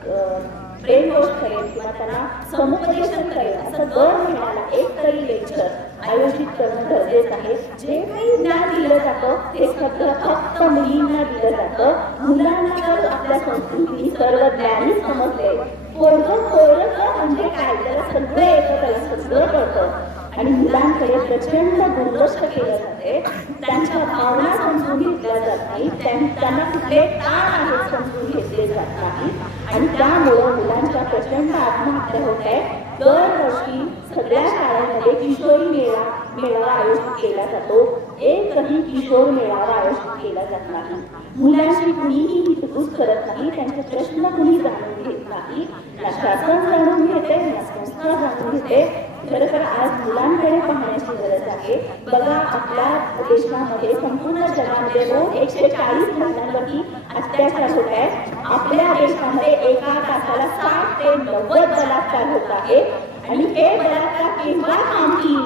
ब्रेन वॉश करेल किंवा त्यांना समुपदेशन करेल असं दर महिन्याला एक तरी लेक्चर आयोजित करणं गरजेचं आहे. जे काही ज्ञान दिलं जातं ते सगळं फक्त मुलींना दिलं जातं. मुलांना तर आपल्या संस्कृती सर्व ज्ञानी समजले. पोरगं म्हणजे काय, त्याला सगळं येतं, त्याला सगळं कळतं आणि मुलांकडे प्रचंड दुर्लक्ष केलं जाते. त्यांच्या भावना समजून घेतल्या जात नाही, त्यांना कुठले ताण आहेत समजून घेतले जात नाही आणि त्यामुळं मुलांच्या प्रचंड आत्महत्या होत आहे. दरवर्षी सगळ्या शाळांमध्ये किशोरी मेळावा आयोजित केला जातो. एकही किशोर मेळावा आयोजित केला जात नाही. मुलांची कुणीही हितगुज करत नाही, त्यांचे प्रश्न कुणी जाणून घेत नाही. ना शासन जाणून घेते, ना संस्था जाणून घेते. खरं तर आज मुलांकडे पाहण्याची गरज आहे. बघा, आपल्या देशामध्ये संपूर्ण जगामध्ये रोज 140 महिलांवरती अत्याचार होत आहे. आपल्या देशामध्ये एका तासाला 60 ते 90 बलात्कार होत आहे आणि हे बलात्कार केव्हा थांबतील?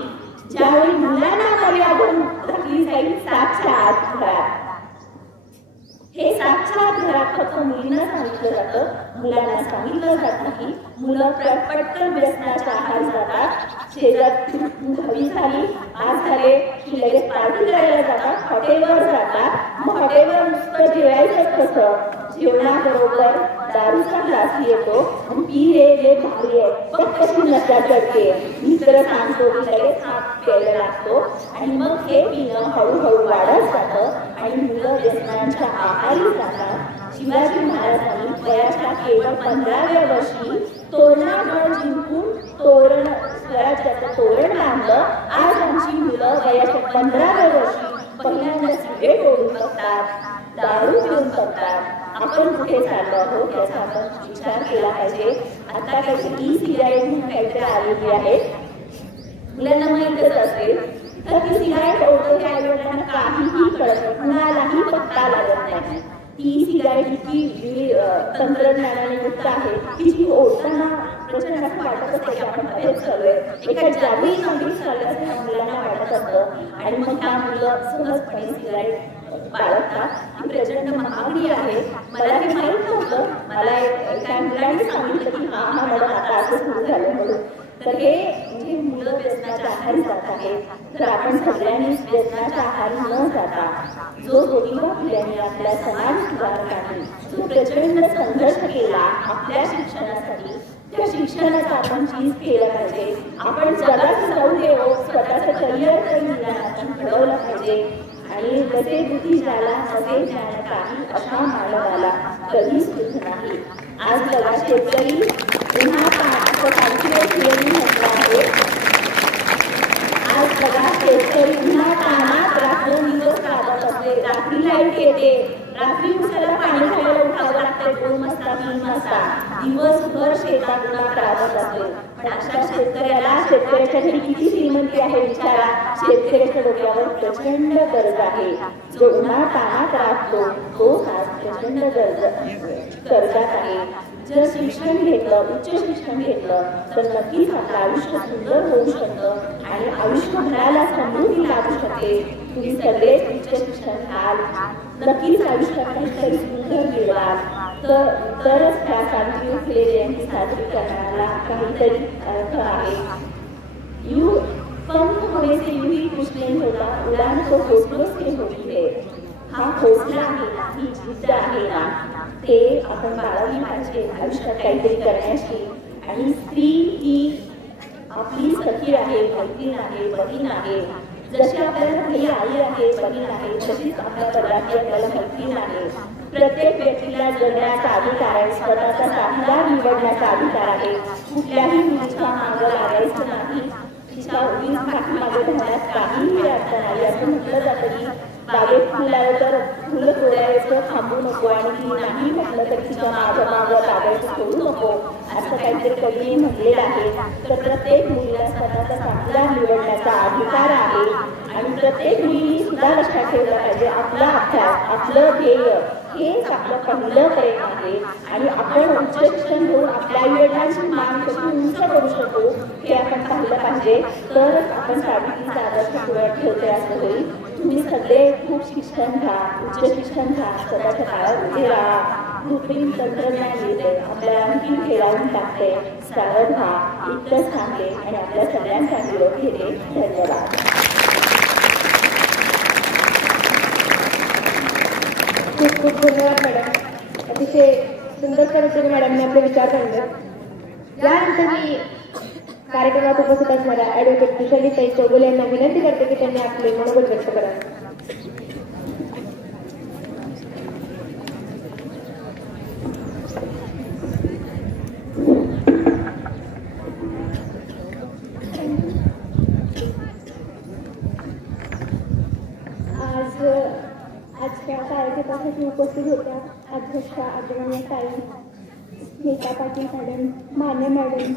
ज्यावेळी मुलांना मर्यादा राखली जाईल 7च्या आत घरात. हे 7च्या आत घरात फक्त मुलींना सांगितलं जातं, मुलांना सांगितलं जात नाही. मुलं पटकन व्यसनाच्या आहारी जातात. शेजारी दहावी झाली, आज झाले की लगेच पार्टी करायला जातात, हॉटेलवर जातात. मग हॉटेलवर नुसतं जेवायचं कसं? जेवणाबरोबर दारूचा ग्लास येतो आणि पी रे भारी आहे, बघ कशी नशा चढते, मित्र सांगतो की लगेच हात प्यायला लागतो आणि मग हे पिणं हळूहळू वाढत जातं आणि मुलं व्यसनांच्या आहारी जातात. शिवाजी महाराजांनी वयाच्या केवळ 15व्या वर्षी तोरणागड जिंकून स्वराज्याचं तोरण बांधलं. आज आमची मुलं वयाच्या 15व्या वर्षी पहिल्यांदा सिगरेट ओढून बघतात, दारू पिऊन बघतात. आपण कुठे चाललो आहोत याचा आपण विचार केला पाहिजे. आता काहीतरी ई-सिगारेट म्हणून काहीतरी आलेली आहे, मुलांना माहीतच असेल. तर ती सिगारेट ओढतो त्या आईवडिलांना काहीही कळत नाही, कुणालाही पत्ता लागत नाही. ती सिगारेट इतकी तंत्रज्ञानाने युक्त आहे की ती ओढताना प्रचंड असं वाटत असतं की आपण मध्येच चाललोय, एका जादुई नगरीत चाललं असं मुलांना वाटत असतं आणि मग त्या मुलं सहजपणे सिगारेट बाळगतात. ही प्रचंड महागडी आहे. मला हे माहीत नव्हतं. मला एका मुलांनी सांगितलं की हा मॅडम आता असं सुरू झालं म्हणून. तर हे म्हणजे मुलं व्यसनाच्या आहारी जात आहेत. तर आपण सगळ्यांनी व्यसनाच्या आहारी न जाता जो ज्योतिबा फुल्यांनी आपल्या समाज सुधारकांनी जो प्रचंड संघर्ष केला आपल्या शिक्षणासाठी, त्या शिक्षणाचा आपण चीज केलं पाहिजे. आपण जगात जाऊ देऊ, स्वतःचं करिअर तरी आपण घडवलं पाहिजे आणि जसे बुद्धी झाला तसे ज्ञान काही अशा मानवाला कधीच सुख नाही. आज बघा, शेतकरी पुन्हा म्हटलं आहे. आज बघा, शेतकरी पुन्हा पाण्यात रात्रंदिवस राबत असते. रात्री लाईट येते, रात्री उसाला पाणी घालायला उठावं लागतं 2 वाजता 3 वाजता. दिवसभर शेतात उन्हात राबत असते. पण अशा शेतकऱ्याच्या घरी किती श्रीमंती आहे विचारा. शेतकऱ्याच्या डोक्यावर प्रचंड कर्ज आहे. जो उन्हात पाण्यात राबतो तो आज प्रचंड कर्जात आहे. जर शिक्षण घेतलं, उच्च शिक्षण घेतलं तर नक्कीच आपलं आयुष्य सुंदर होऊ शकतं आणि आयुष्यभराला समृद्धी लाभू शकते. तुम्ही सगळेच उच्च शिक्षण घ्याल, नक्कीच आयुष्यात काहीतरी सुंदर मिळवाल, तरच त्या सावित्रीबाई फुले जयंती साजरी करण्याला काहीतरी अर्थ आहे. पंख होने से यूं कुछ नहीं होता, उड़ान तो हौसलों से होती है. हा हौसला आहे ना, ही जिद्द आहे ना, ते आपण बाळगली पाहिजे आयुष्यात काहीतरी करण्याची. आणि स्त्री ही आपली सखी आहे, मैत्रीण आहे, बहीण आहे. जशी आपल्याला घरी आई आहे, बहीण आहे, तशीच आपल्या पदाची आपल्याला मैत्रीण आहे. प्रत्येक व्यक्तीला जगण्याचा अधिकार आहे, स्वतःचा साथीदार निवडण्याचा अधिकार आहे. कुठल्याही मुलीच्या मागं लागायचं नाही, तिच्या उगीच पाठीमागे धावण्यात काहीही अर्थ नाही. असं म्हटलं जातं की बागेत फुल आलं तर फुलं तोडायचं थांबू नको आणि ती नाही म्हटलं तर तिच्या मागं लागायचं सोडू नको, असं काहीतरी कवीने म्हटलेलं आहे. तर प्रत्येक मुलीला स्वतःचा साथीदार निवडण्याचा अधिकार आहे आणि प्रत्येक मुलीने सुद्धा लक्षात ठेवलं पाहिजे आपला अभ्यास, आपलं ध्येय हेच आपलं पहिलं प्रेम आहे आणि आपण उच्च शिक्षण घेऊन आपल्या आईवडिलांची मान कशी उंच करू शकू हे आपण पाहिलं पाहिजे. तरच आपण सावित्रीचा आदर्श पुढे ठेवते असं होईल. तुम्ही सगळे खूप शिक्षण घ्या, उच्च शिक्षण घ्या, स्वतःच्या काळात उभे राहा. कृत्रिम तंत्रज्ञान येते, आपल्याला आणखी खेळावून टाकते. सावध व्हा, इतकंच सांगते आणि आपल्या सगळ्यांसाठी निरोप घेते. धन्यवाद. खूप खूप धन्यवाद मॅडम. अतिशय सुंदर पद्धतीने मॅडमने आपले विचार मांडले. यानंतर मी कार्यक्रमात उपस्थित असणाऱ्या ॲडव्होकेट तुषालीताई चौगुले यांना विनंती करते की त्यांनी आपले मनोबल व्यक्त करावे. आजच्या कार्यक्रमासाठी उपस्थित होत्या अध्यक्षा आदरणीय ताई, स्मिता पाटील मॅडम, माने मॅडम,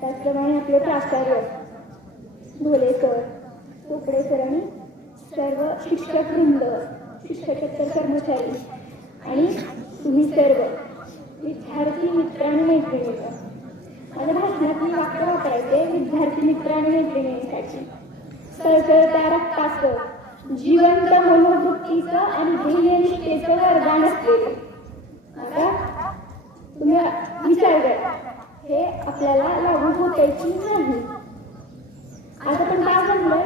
त्याचप्रमाणे आपले प्राचार्य ढोले सर, चोपडे सर आणि सर्व शिक्षक वृंद, शिक्षकेतर कर्मचारी आणि तुम्ही सर्व विद्यार्थी मित्र आणि मैत्रिणींना. माझ्या भाषणातली वाक्य वापरायचे विद्यार्थी मित्र आणि मैत्रिणींसाठी. सळसळत्या रक्ताचं, जिवंत मनोवृत्तीचं आणि ध्येयनिष्ठेचं वरदान असलेलं. आता तुम्ही विचार करा, हे आपल्याला लागू होतायची नाही. आज आपण काय जमलोय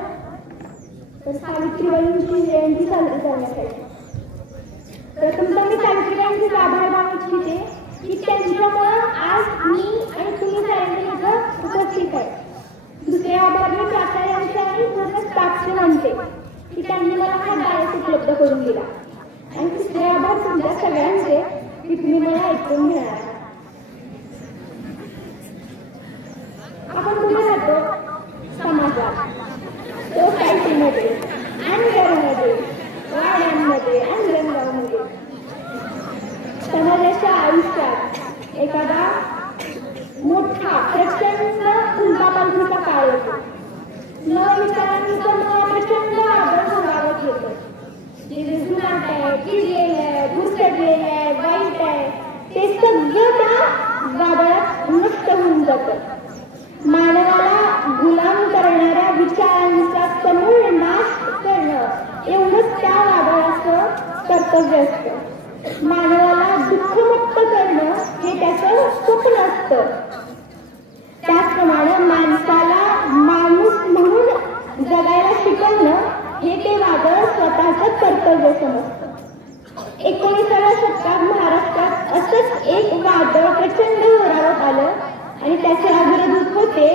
तर सावित्रीबाईंची जयंती साजरी करण्यासाठी. प्रथमतः मी सावित्रीबाईंचे आभार मानू इच्छिते की त्यांच्यामुळं आज मी आणि तुम्ही सगळ्यांनी इथं उपस्थित आहे. दुसरे आभार मी प्राचार्यांचे आणि पूर्ण स्टाफचे मानते की त्यांनी मला हा डायस उपलब्ध करून दिला. आणि तिसरे आभार तुमच्या सगळ्यांचे की तुम्ही मला ऐकून घेणार. आपण कुठे राहतो? समाजात, सोसायटीमध्ये, अंगणमध्ये, वाड्यांमध्ये, अंगणगावमध्ये. समाजाच्या आयुष्यात एखादा मोठा प्रचंड उलटापालटीचा काळ येतो. नव विचारांचं प्रचंड आदर होरावत येतं. जे जुनाट आहे, किडलेलं आहे, घुसडलेलं आहे, वाईट आहे, ते सगळं त्या वादळात नष्ट होऊन जातं. मानवाला गुलाम करणाऱ्या विचारांचा समूळ नाश करणं एवढंच त्या वादळाचं कर्तव्य असतं. मानवाला दुःखमुक्त करणं हे त्याचं स्वप्न असतं. त्याचप्रमाणे माणसाला माणूस म्हणून जगायला शिकवणं हे ते वादळ स्वतःचं कर्तव्य समजतं. 19व्या शतकात महाराष्ट्रात असंच एक वादळ प्रचंड जोरावत आलं आणि त्याचे अग्रदूत होते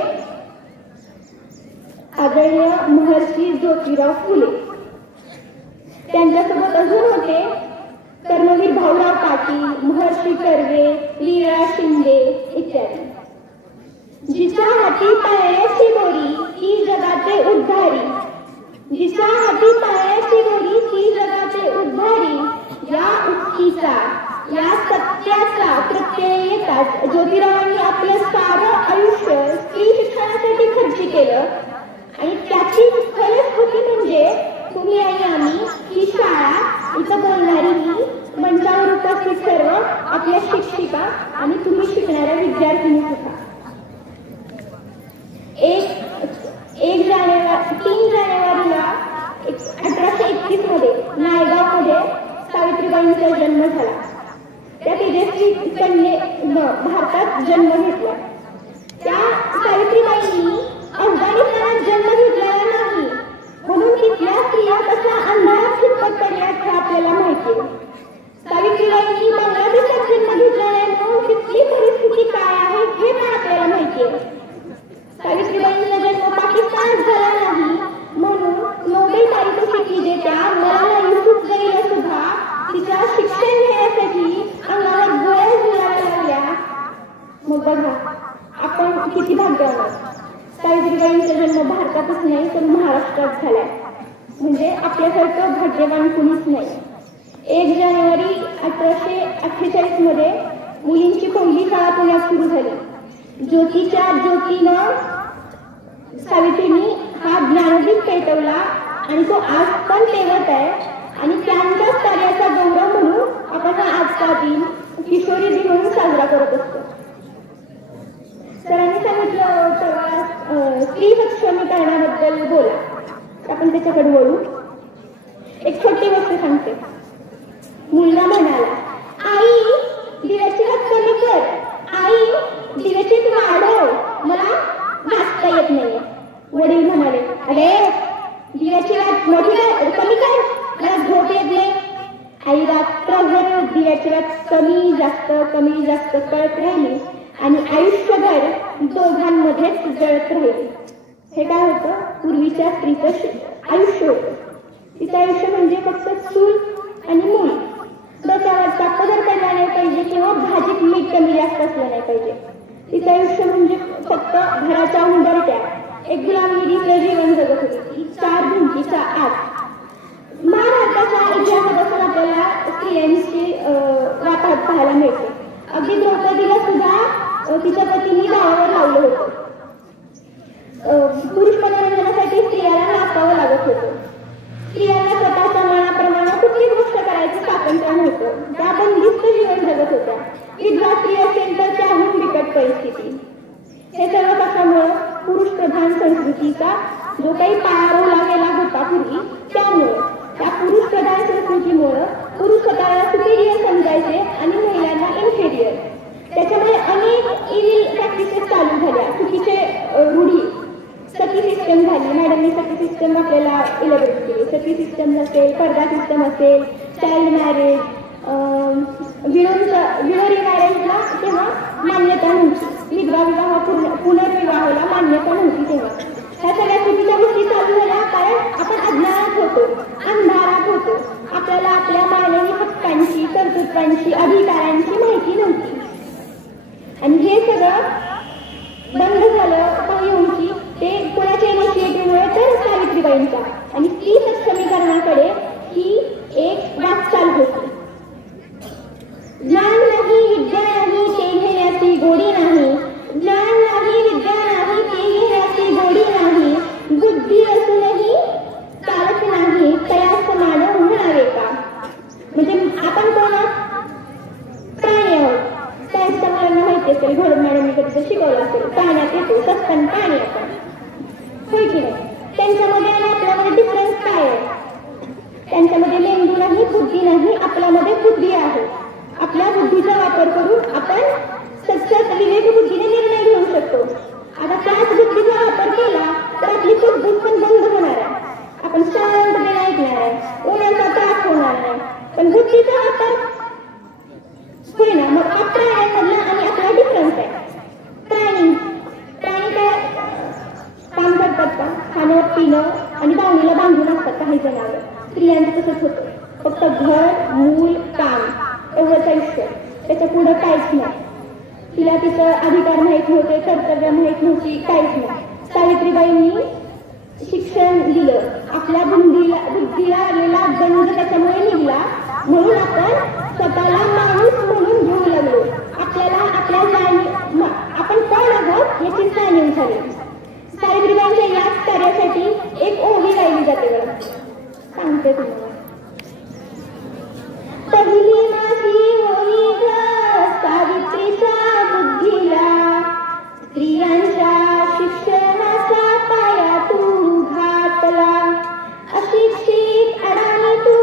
आदरणीय महर्षी ज्योतिराव फुले. त्यांच्यासोबत अजून होते कर्मवीर भाऊराव पाटील, महर्षी कर्वे, लीला शिंदे इत्यादी. जिच्या हाती पायाची दोरी ती जगाचे उद्धारी, जिच्या हाती पायाची दोरी ती जगाचे उद्धारी. या उक्तीचा, या सत्याचा प्रत्यय येताच ज्योतिरावांनी आपलं सारं आयुष्य स्त्री शिक्षणासाठी खर्च केलं. आणि त्याची फलश्रुती म्हणजे तुम्ही आणि आम्ही, ही शाळा, इथं बोलणारी ही, मंचावर उपस्थित सर्व आपल्या शिक्षिका आणि तुम्ही शिकणाऱ्या विद्यार्थिनी सुद्धा. 3 जानेवारीला 1831 मध्ये नायगावमध्ये सावित्रीबाईंचा जन्म झाला. त्या तेजस्वी कन्येनं भारतात जन्म घेतला. त्या सावित्रीबाईंनी अफगाणिस्तानात जन्म घेतलेला नाही म्हणून तिथल्या स्त्रिया कशा अंधारात खितपत पडल्यात हे आपल्याला माहिती आहे. सावित्रीबाईंनी बांगलादेशात जन्म घेतला नाही म्हणून तिथली परिस्थिती काय आहे हे पण आपल्याला माहिती आहे. सावित्रीबाईंचा जन्म पाकिस्तानात झाला नाही म्हणून नोबेल पारितोषिक विजेत्या मलाला युसुफझईला सुद्धा तिच्या शिक्षण घेण्यासाठी अंगावर गोळ्या झुलाव्या लागल्या. मग बघा आपण किती भाग्यवान आहोत. सावित्रीबाईंचा जन्म भारतातच नाही तर महाराष्ट्रात झालाय. म्हणजे आपल्यासारखं भाग्यवान कुणीच नाही. 1 जानेवारी 1848 मध्ये मुलींची पहिली शाळा पुण्यात सुरू झाली. ज्योतीच्या ज्योतीनं सावित्रींनी हा ज्ञानदीप पेटवला आणि तो आज पण तेवत आहे. आणि त्यांच्याच कार्याचा गौरव म्हणून आपण आजचा दिन किशोरी दिन म्हणून साजरा करत असतो. सरांनी सांगितलं तेव्हा स्त्री सक्षमीकरणाबद्दल बोला, आपण त्याच्याकडे वळू. एक छोटी गोष्ट सांगते. मुलगा म्हणाला, आई त्याच्यात कमी जास्त कळत राहिली आणि आयुष्यभर दोघांमध्येच जळत राहिली. हे काय होतं, पूर्वीच्या स्त्रीचं आयुष्य होतं. तिचं आयुष्य म्हणजे फक्त चूल आणि मूल, डोक्यावरचा पदर पडला नाही पाहिजे किंवा भाजीत मीठ कमी जास्त असलं नाही पाहिजे. तिचं आयुष्य म्हणजे फक्त घराच्या उंबरट्या एक गुलामगिरीचं जीवन जगत होती, 4 भिंतीच्या आत. महाभारताच्या इतिहासापासून आपल्याला स्त्रियांची वाताहत पाहायला मिळते. अगदी द्रौपदीला सुद्धा तिच्या पतींनी गावावर लावलं होतं. पुरुष मनोरंजनासाठी स्त्रियाला नाचावं लागत होतं. स्त्रियांना स्वतःच्या मनाप्रमाणे कुठली गोष्ट करायचं स्वातंत्र्य नव्हतं. त्या बंदिस्त जीवन जगत होत्या. विधवा स्त्री असेल तर त्याहून बिकट परिस्थिती. हे सर्व कशामुळं, पुरुष प्रधान संस्कृतीचा जो काही पायारोला गेला होता पूर्वी, त्यामुळं, त्या पुरुष प्रधान संस्कृतीमुळं पुरुष स्वतःला सुपेरियर समजायचे आणि महिलांना इन्फेरियर. त्याच्यामुळे अनेक इव्हिल प्रॅक्टिसेस चालू झाल्या, चुकीचे रूढी. सती सिस्टम झाली, मॅडमनी सती सिस्टम आपल्याला इलॅबोरेट केली. सती सिस्टम असेल, पर्दा सिस्टम असेल, चाइल्ड मॅरेज, विडो मॅरेजला तेव्हा मान्यता नव्हती. विधवा विवाह, पुनर्विवाहाला मान्यता नव्हती तेव्हा. ह्या सगळ्या चुकीच्या गोष्टी चालू झाल्या कारण आपण अज्ञानात होतो, अंधारात होतो. आपल्याला आपल्या मानवी हक्कांची, कर्तृत्वांची, अधिकारांची माहिती नव्हती. आणि हे सगळं बंद झालं येऊनची ते कोणाच्या इनिशिएटिव्हमुळे, तर सावित्रीबाईंचा. आणि स्त्री सक्षमीकरणाकडे ही एक वाटचाल होती. ज्ञान नाही, विद्या नाही, ते घेण्याची गोडी नाही. ज्ञान नाही, विद्या नाही, ते घेण्याची गोडी नाही. बुद्धी असूनही चालत नाही, तयास मानव म्हणावे का. म्हणजे आपण कोण, प्राणी आहोत. सायन्सच्या मुलांना माहिती असेल, घोड मॅडमनी कधी शिकवलं असेल, प्राण्यात येतो, सस्तन प्राणी आपण, होय की नाही. त्यांच्यामध्ये आणि आपल्यामध्ये डिफरन्स काय आहे. त्यांच्यामध्ये मेंदू नाही, बुद्धी नाही, आपल्यामध्ये बुद्धी आहे. आपल्या बुद्धीचा वापर करून आपण सतत विवेक बुद्धीने निर्णय घेऊ शकतो. आता त्याच बुद्धीचा वापर केला तर आपली बुद्धी पण बंद होणार आहे. आपण शांतपणे ऐकणार आहे, उन्हाचा त्रास होणार नाही. पण बुद्धीचा वापर होईना. मग हा प्राण्यांमधला आणि आपला डिफरन्स आहे. प्राणी काय काम करतात का, खाणं पिणं आणि दावणीला बांधून असतात काही जनावर. स्त्रियांचं तसंच होतं, फक्त घर, मूल, काम एवढंच आयुष्य, त्याच्या पुढं काहीच नाही. तिला तिचं अधिकार माहीत नव्हते, कर्तव्य माहीत नव्हती, काहीच नाही. सावित्रीबाईंनी शिक्षण दिलं. आपल्या बुद्धीला आलेला गंज त्याच्यामुळे निघला, म्हणून आपण स्वतःला माणूस म्हणून घेऊ लागलो. आपल्याला आपल्या जाणीव, आपण कोण आहोत याची जाणीव झाली. सावित्रीबाईंच्या याच कार्यासाठी एक ओवी गायली जाते बघा, सांगते तुम्हाला. पहिली माझी ओवी ग सावित्रीच्या बुद्धीला, स्त्रियांच्या शिक्षणाचा पाया तू घातला. अशिक्षित अडाणी तू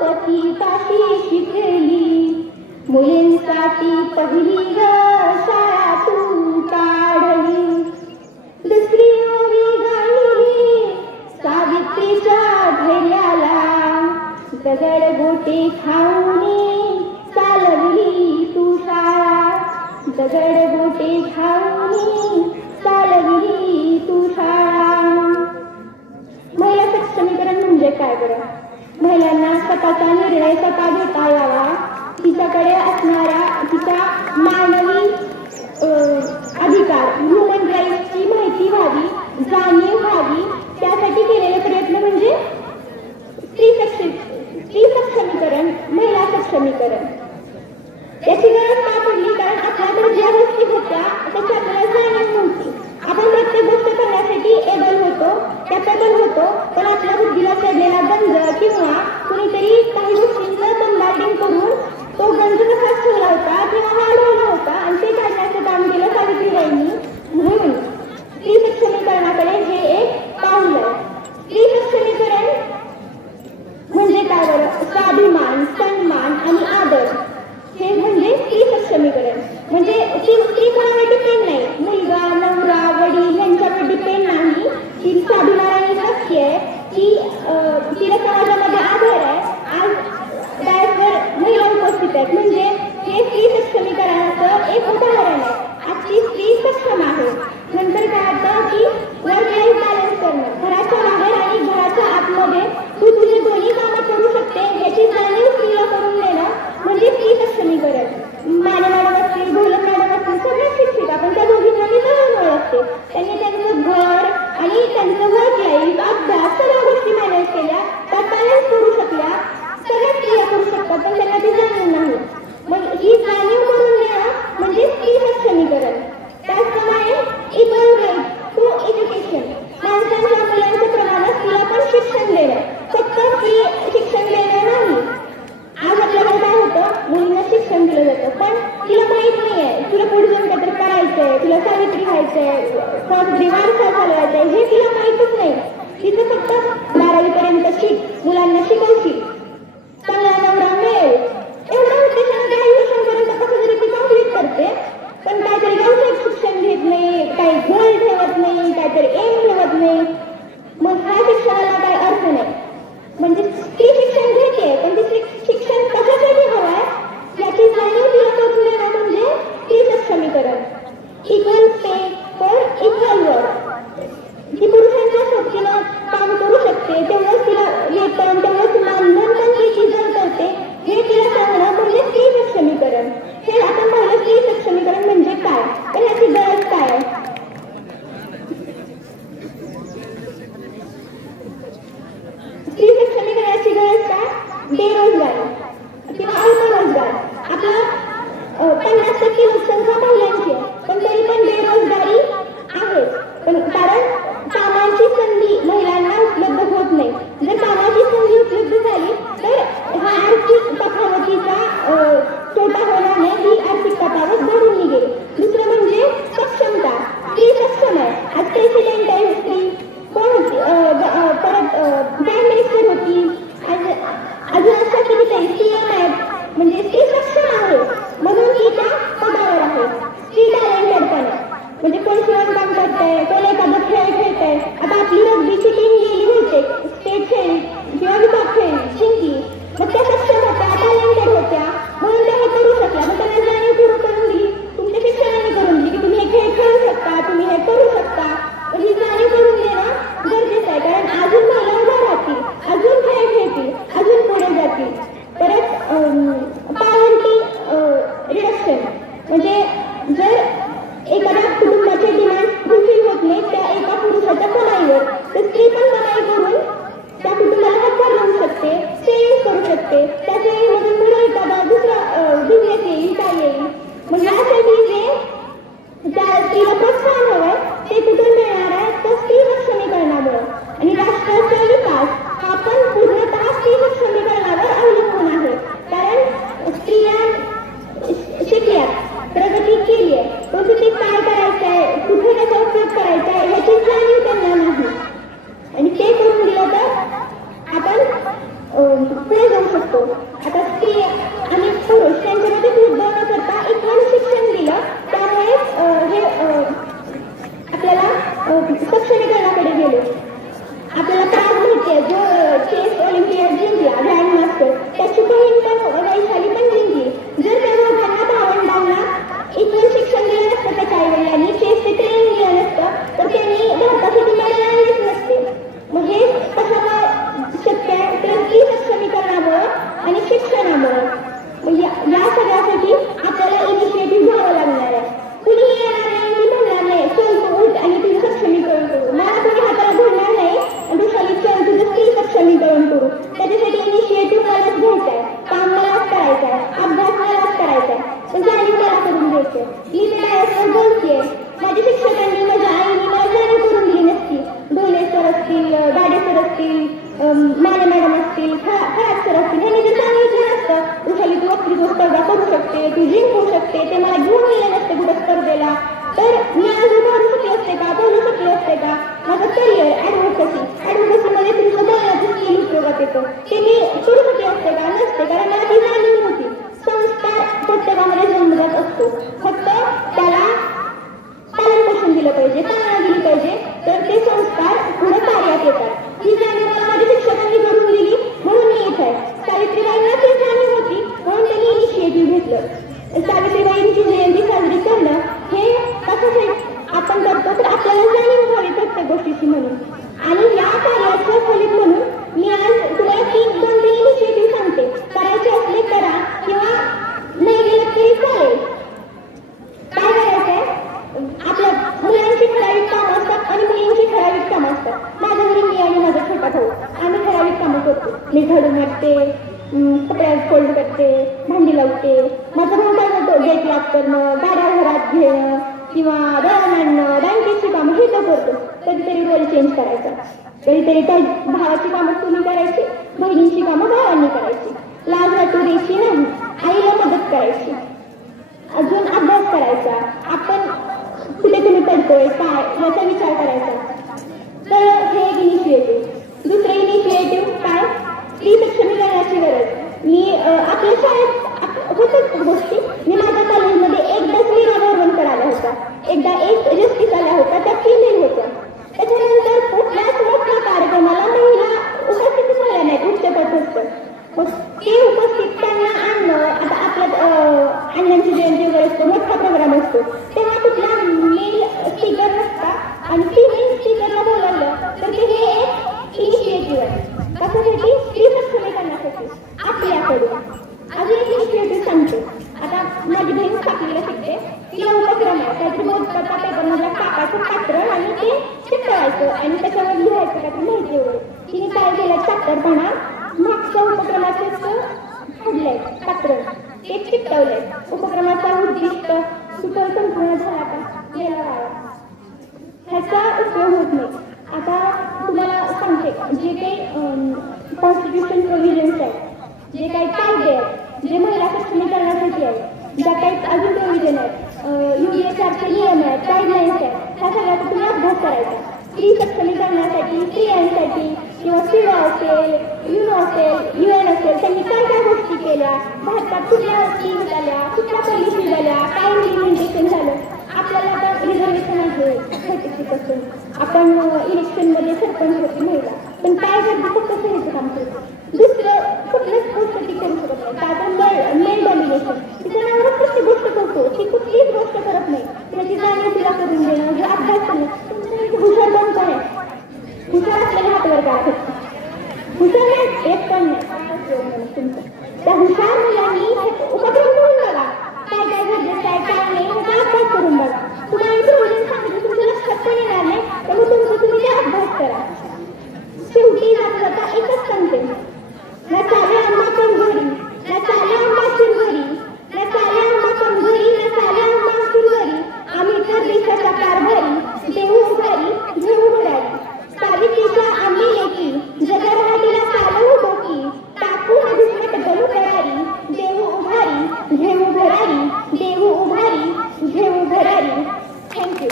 पतीपाशी शिकली, मुलींसाठी पहिली ग शाळा तू काढली. दुसरी ओवी गायली सावित्रीच्या धैर्याला, दगड गोटे खाऊनी चालवली तू शाळा. दगड गोटे खाऊनी चालवली तू शाळा. महिला सक्षमीकरण म्हणजे काय बरं. महिलांना स्वतःचा निर्णय स्वतः घेता यावा, तिच्याकडे असणाऱ्या तिच्या मानवी अधिकार, ह्युमन राईट्सची माहिती व्हावी, जाणीव व्हावी, त्यासाठी केलेले प्रयत्न म्हणजे स्त्री सक्षमीकरण, महिला सक्षमीकरण. याची गरज का पडली, कारण आपल्याकडे ज्या गोष्टी होत्या त्याची आपल्याला जाणीव नव्हती. आपण प्रत्येक गोष्ट करण्यासाठी एबल होतो, कॅपेबल होतो, पण आपल्या बुद्धीला चढलेला गंज किंवा कुणीतरी काही गोष्टींचं बंबार्डिंग करून तो गंज कसाच ठेवला होता किंवा वाढवला होता आणि ते काढण्याचं काम केलं सावित्रीबाईंनी. म्हणून स्त्री सक्षमीकरणाकडे हे एक पाऊल आहे. स्त्री सक्षमीकरण म्हणजे काय बरं, स्वाभिमान, सन्मान आणि आदर, हे म्हणजे स्त्री सक्षमीकरण. म्हणजे स्त्री कोणावर डिपेंड नाही, मुलगा, नवरा, वडील यांच्यावर डिपेंड नाही. ती स्वाभिमानाने शक्य आहे, ती तिला समाजामध्ये आदर आहेत. म्हणजे हे स्त्री सक्षमीकरणाचं एक उदाहरण आहे. आजची स्त्री सक्षम आहे. नंतर काय होतं की वर्क लाईफ बॅलन्स करणं, घराच्या बाहेर आणि घराच्या आतमध्ये तू तुझी दोन्ही कामं करू शकते याची जाणीव स्त्रीला करून देणं म्हणजे स्त्री सक्षमीकरण. मॅडम असतील, भोलक मॅडम असतील, सगळ्या शिक्षिका पण त्या दोघींना मी जवळ ओळखते. त्यांनी त्यांचं घर आणि त्यांचं वर्क लाईफ, अभ्यास सगळ्या गोष्टी मॅनेज केल्या, त्या बॅलन्स करू शकल्या. सगळ्या स्त्रिया करू शकतात पण त्यांना ती जाणीव नाही. मग ही जाणीव करून देणं म्हणजे स्त्री सक्षमीकरण. त्याचप्रमाणे इक्वल राईट टू एज्युकेशन, माणसांच्या मुलांच्या प्रमाणात तिला पण शिक्षण देणं. फक्त स्त्री शिक्षण देणं नाही. आज आपल्याकडे काय होतं, मुलींना शिक्षण दिलं जातं पण तिला माहित नाही आहे तुला पुढे जाऊन काहीतरी करायचंय, तुला सावित्री व्हायचंय, फौजदारी वारसा चालवायचंय, हे तिला माहितच नाही. तिचं फक्त 12वी पर्यंत शिक, मुलांना शिकवशील, चांगला नवरा मिळेल एवढ्या उद्देशाने ग्रॅज्युएशनपर्यंत कसं तरी ती कम्प्लीट करते. पण काहीतरी व्यावसायिक शिक्षण घेत नाही, काही गोल ठेवत नाही, काहीतरी एम ठेवत नाही. मग ह्या शिक्षणाला काही अर्थ नाही. म्हणजे ती शिक्षण घेते पण ती शिक्षण कशासाठी हवं आहे याची जाणीव तिला करून देणं म्हणजे स्त्री सक्षमीकरण. Equal pay for equal work. ती पुरुषांच्या सोबतीनं काम करू शकते, तेवढंच तिला वेतन, तेवढंच मानधन पण ती डिझर्व करते हे तिला सांगणं म्हणजे स्त्री सक्षमीकरण. हे आपण पाहिलं स्त्री सक्षमीकरण म्हणजे काय, तर याची गरज काय आहे. स्त्री सक्षमीकरणाची गरज काय, बेरोजगारी किंवा अल्परोजगार. आपला 50% लोकसंख्या महिलांची आहे पण तरी पण बेरोजगारी आहे. पण कारण कामाची संधी महिलांना उपलब्ध होत नाही. जर कामाची संधी उपलब्ध झाली तर हा आर्थिक तफावतीचा तोटा होणार नाही, ही आर्थिक तफावत भरून निघेल. दुसरं म्हणजे सक्षमता. स्त्री सक्षम आहे. आज प्रेसिडेंट आहे स्त्री, कोण होती, परत प्राईम मिनिस्टर होती, अजून राष्ट्रपती सीएम आहेत. म्हणजे स्त्री सक्षम आहे म्हणून ती त्या पदावर आहे. स्त्री टॅलेंटेड पण आहे. म्हणजे कोण शिवणकाम करतंय, कोण एखादा खेळ खेळतंय. आता आपली रग्बीची टीम गेली होते, स्टेट खेळली किंवा विभाग खेळली, जिंकली. मग त्या सक्षम होत्या, टॅलेंटेड होत्या म्हणून त्या हे करू शकल्या. मग त्यांना जाणीव करून दिली, तुमच्या शिक्षणाने करून दिली की तुम्ही हे खेळ खेळू शकता, तुम्ही हे करू शकता. ही जाणीव करून देणं गरजेचं आहे. कारण अजून महिला उभ्या राहतील, अजून खेळ खेळतील, अजून पुढे जातील. परत पॉवर्टी रिडक्शन म्हणजे जर एखाद्या कुटुंबाचे डिमांड फुलफिल होत नाही त्या एका पुरुषाच्या कमाईवर, तर स्त्री पण कमाई करून त्या कुटुंबाला हातभार लावू शकते, सेविंग करू शकते. त्या सेविंगमधून पुढे एखादा दुसरा बिझनेस येईल, काय येईल. मग यासाठी जे त्या स्त्रीला प्रोत्साहन हवंय ते कुठून मिळणार आहे, तर स्त्री सक्षमीकरणामुळे. आणि राष्ट्राचा विकास हा पण पूर्णतः स्त्री सक्षमीकरणावर अवलंबून आहे. कारण स्त्रिया शिकल्यात, प्रगती केली आहे, परंतु ते काय करायचं आहे, कुठे त्याचा उपयोग करायचा आहे याची जाणीव त्यांना नाही. आणि ते करून दिलं तर आपण पुढे जाऊ शकतो. आता स्त्री आणि पुरुष त्यांच्यामध्ये भेदभाव न करता इक्वल शिक्षण दिलं त्यामुळे हे आपल्याला सक्षमीकरणाकडे गेलो. आपल्याला प्राग माहिती आहे, जो चेस ऑलिम्पियाड जिंकला ग्रँड मास्टर, त्याची बहीण पण वैशाली पण जिंकली. जर त्या दोघांना भावंडांना इक्वल शिक्षण दिलं नसतं त्याच्या आईवडिलांनी, चेसचे ट्रेनिंग दिलं नसतं तर त्यांनी भारतासाठी मेडल आणलीच नसते. मग हे कशामुळे शक्य आहे, तर स्त्री सक्षमीकरणामुळं आणि शिक्षणामुळं. या सगळ्यासाठी आपल्याला इनिशिएटिव्ह घ्यावं लागणार आहे. कुणीही येणार नाही, मी म्हणणार नाही चल तू उठ आणि तुझं सक्षमीकरण करू. मला कोणी हाताला धरणार नाही आणि दुसरी चल तुझं स्त्री सक्षमीकरण करू. त्याच्यासाठी इनिशिएटिव्ह मलाच घ्यायचा आहे, काम मलाच करायचं आहे, अभ्यास मलाच करायचा आहे, पण जाणीव मला करून द्यायची. मी ते डायरेक्टर बोलते, माझ्या शिक्षकांनी, माझ्या आईने मला जाणीव करून दिली नसती. ढोले सर असतील, गाडे सर असतील, माने मॅडम असतील, खराब सर असतील, ह्यांनी जर सांगितलं नसतं उशाली तू वक्तृत्व स्पर्धा करू शकते, तू जिंकू शकते, ते मला घेऊन गेले नसते कुठं स्पर्धेला, तर मी आज उभारू शकले असते का, बोलू शकले असते का. माझं करिअर ॲडव्होकसीमध्ये तुमचं बोलण्याचं स्किल उपयोगात येतं, ते मी करू शकले असते का, नसते. कारण मला ती जाणीव नव्हती. संस्कार प्रत्येकामध्ये जन्मजात असतो, फक्त त्याला पालन पोषण दिलं पाहिजे, पाळणा दिली पाहिजे, तर ते संस्कार पुढे कार्यात येतात. ही जाणीव मला माझ्या शिक्षकांनी करून दिली म्हणून मी इथे आहे. सावित्रीबाईंना ती जाणीव होती म्हणून त्यांनी इनिशिएटिव्ह सांगितलं. सावित्रीबाईंची जयंती साजरी करणं हे कशासाठी आपण करतो तर आपल्याला जाणीव व्हावी प्रत्येक गोष्टीची म्हणून. आणि या कार्याचं फलित म्हणून मी आज तुम्हाला 2-3 इनिशिएटिव्ह सांगते. करायचे असले करा किंवा नाही गेलं तरी चालेल. काय करायचंय, आपल्या मुलांची ठराविक कामं असतात आणि मुलींची ठराविक कामं असतात. माझ्या घरी मी आणि माझा छोटा भाऊ आम्ही ठराविक कामं करतो. मी झाडू मारते, कपडे फोल्ड करते, भांडी लावते. माझा भाऊ काय करतो, गेट लॉक करणं, गाड्या घरात घेणं किंवा दळण आणणं, बँकेची कामं हे तो करतो. कधीतरी रोल चेंज करायचा. कधीतरी त्या भावाची कामं तुम्ही करायची, बहिणींची कामं भावांनी करायची. लाज वाटू द्यायची नाही, आईला मदत करायची. अजून अभ्यास करायचा. आपण कुठे तुम्ही पडतोय काय याचा विचार करायचा. तर हे एक इनिशिएटिव्ह. दुसरं इनिशिएटिव्ह काय, स्त्री सक्षमीकरणाची गरज. मी आपल्या शाळेत होतच गोष्टी. मी माझ्या कॉलेजमध्ये एकदाच मीरा बोरवणकर आल्या होत्या, एकदा एक जस्टिस आल्या होत्या, त्या फिमेल होत्या. त्याच्यानंतर कुठल्याच मोठ्या कार्यक्रमाला महिला उपस्थित झाल्या नाहीत, उच्चपदस्थ. ते उपस्थित त्यांना आणणं, आता आपल्या अण्णांची जयंती वगैरे असतो, मोठा प्रोग्राम असतो, तेव्हा कुठला मेल स्पीकर नसता आणि फिमेल स्पीकरला बोलवलं तर ते हे एक इनिशिएटिव्ह आहे. कशासाठी, स्त्री सक्षमीकरणासाठी आपल्याकडून. अजून एक इनिशिएटिव्ह सांगते. आता माझी बहीण 7वीला शिकते, तिला उपक्रम आहे काहीतरी बोलताचा पेपरमधला कापाचं पात्र आणि ते चिकटवायचं आणि त्याच्यावर लिहायचं काहीतरी माहिती वगैरे. तिने काय केलं, चाप्टरपणा मागच्या उपक्रमाचे काढलंय पात्र, ते चिकटवलंय. उपक्रमाचा उद्दिष्ट सुपर संपूर्ण झाला का गेला वाया, ह्याचा उपयोग होत नाही. आता तुम्हाला सांगते, जे काही कॉन्स्टिट्यूशन प्रोव्हिजन्स आहेत, जे काही कायदे आहेत, जे महिला सक्षमीकरणासाठी आहेत, ज्या काही अजून प्रोव्हिजन आहेत, UDHRचे नियम आहेत, गाईडलाईन्स आहेत, ह्या सगळ्याचा तुम्ही अभ्यास करायचा. स्त्री सक्षमीकरणासाठी, स्त्रियांसाठी किंवा सिडा असेल, युनो असेल, UN असेल, त्यांनी काय काय गोष्टी केल्या, भारतात कुठल्या स्कीम्स आल्या, कुठल्या पॉलिसी झाल्या, काय इम्प्लिमेंटेशन झालं. आपल्याला आता रिझर्वेशन आहे 36%. आपण इलेक्शनमध्ये सरपंच होती महिला, पण काय करते, फक्त सहीचं काम करतो. दुसरं कुठल्याच गोष्ट ती करू शकत नाही. का तर मेल डॉमिनेशन, तिच्या नावावर प्रत्येक गोष्ट करतो, ती कुठलीच गोष्ट करत नाही. त्याची जाणीव तिला करून देणं, हे अभ्यास करणं. तुमच्या हुशार कोण काय, हुशार असलेल्या हातवर काय फक्त हुशार नाही, एक पण नाही तुमचं. त्या हुशार मुलांनी उपक्रम करून बघा, काय काय गरजेचं आहे, काय नाही, ह्याचा अभ्यास करून बघा. तुम्हाला प्रोव्हिजन सांगितलं तुमच्या लक्षात पण येणार नाही, त्यामुळे तुम्ही ते अभ्यास करा. शेवटी जाता जाता एकच सांगते, न चाले आंबा कमजोरी, न चाले आंबा शिरवरी, न चाले आंबा कमजोरी, न चाले आंबा शिरवरी, आम्ही तर देशाचा कारभारी, देऊ उभारी, घेऊ भरारी. सावित्रीच्या आम्ही लेकी, जगरहाटीला चालवू डोकी, टाकू आधीच डलू करारी, देऊ उभारी, घेऊ भरारी, देऊ उभारी, घेऊ भरारी. थँक्यू.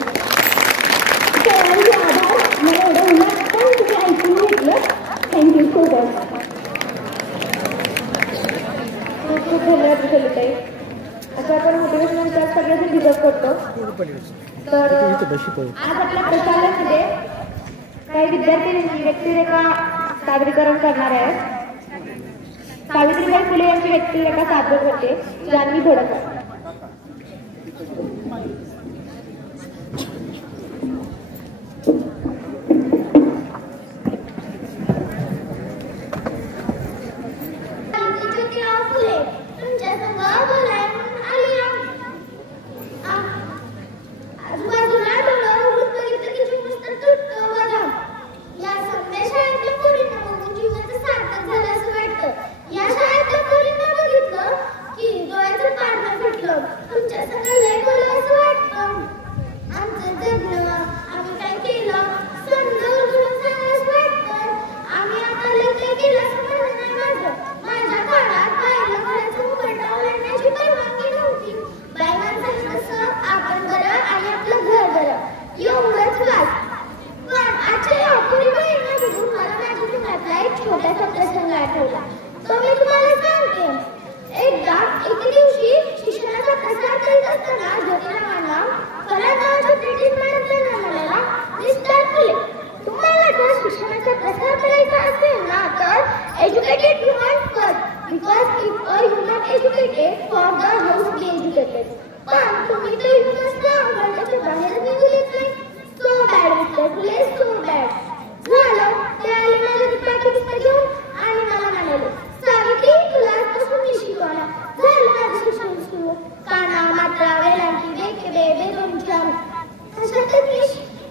सर्वांचे आभार. मला एवढं उन्हात पण तुम्ही ऐकून घेतलं. Thank you so much. खूप खूप धन्यवाद विशालीताई. असं आपण मोटिवेशनल क्लास सगळ्यांनी डिझर्व करतो. तर आज आपल्या प्रशालेमध्ये काही विद्यार्थी व्यक्तिरेखा सादरीकरण करणार आहेत. सावित्रीबाई फुले यांची व्यक्तिरेखा सादर करते जान्हवी धोडकर. एके दिवशी शिक्षणाचा प्रसार करीत असताना ज्योतिरावांना कला पण तुम्ही तर येऊनच ना घराच्या बाहेर निघू देत नाही. सो बॅड मिस्टर फुले, सो बॅड. झालं ते आले माझ्या पाठी घेऊन आणि मला म्हणाले, सावित्री तुला आजपासून मी शिकवणार. झालं माझं शिक्षण सुरू. काना मात्रा वेलांटी बेके बेदोंच्या अशातच मी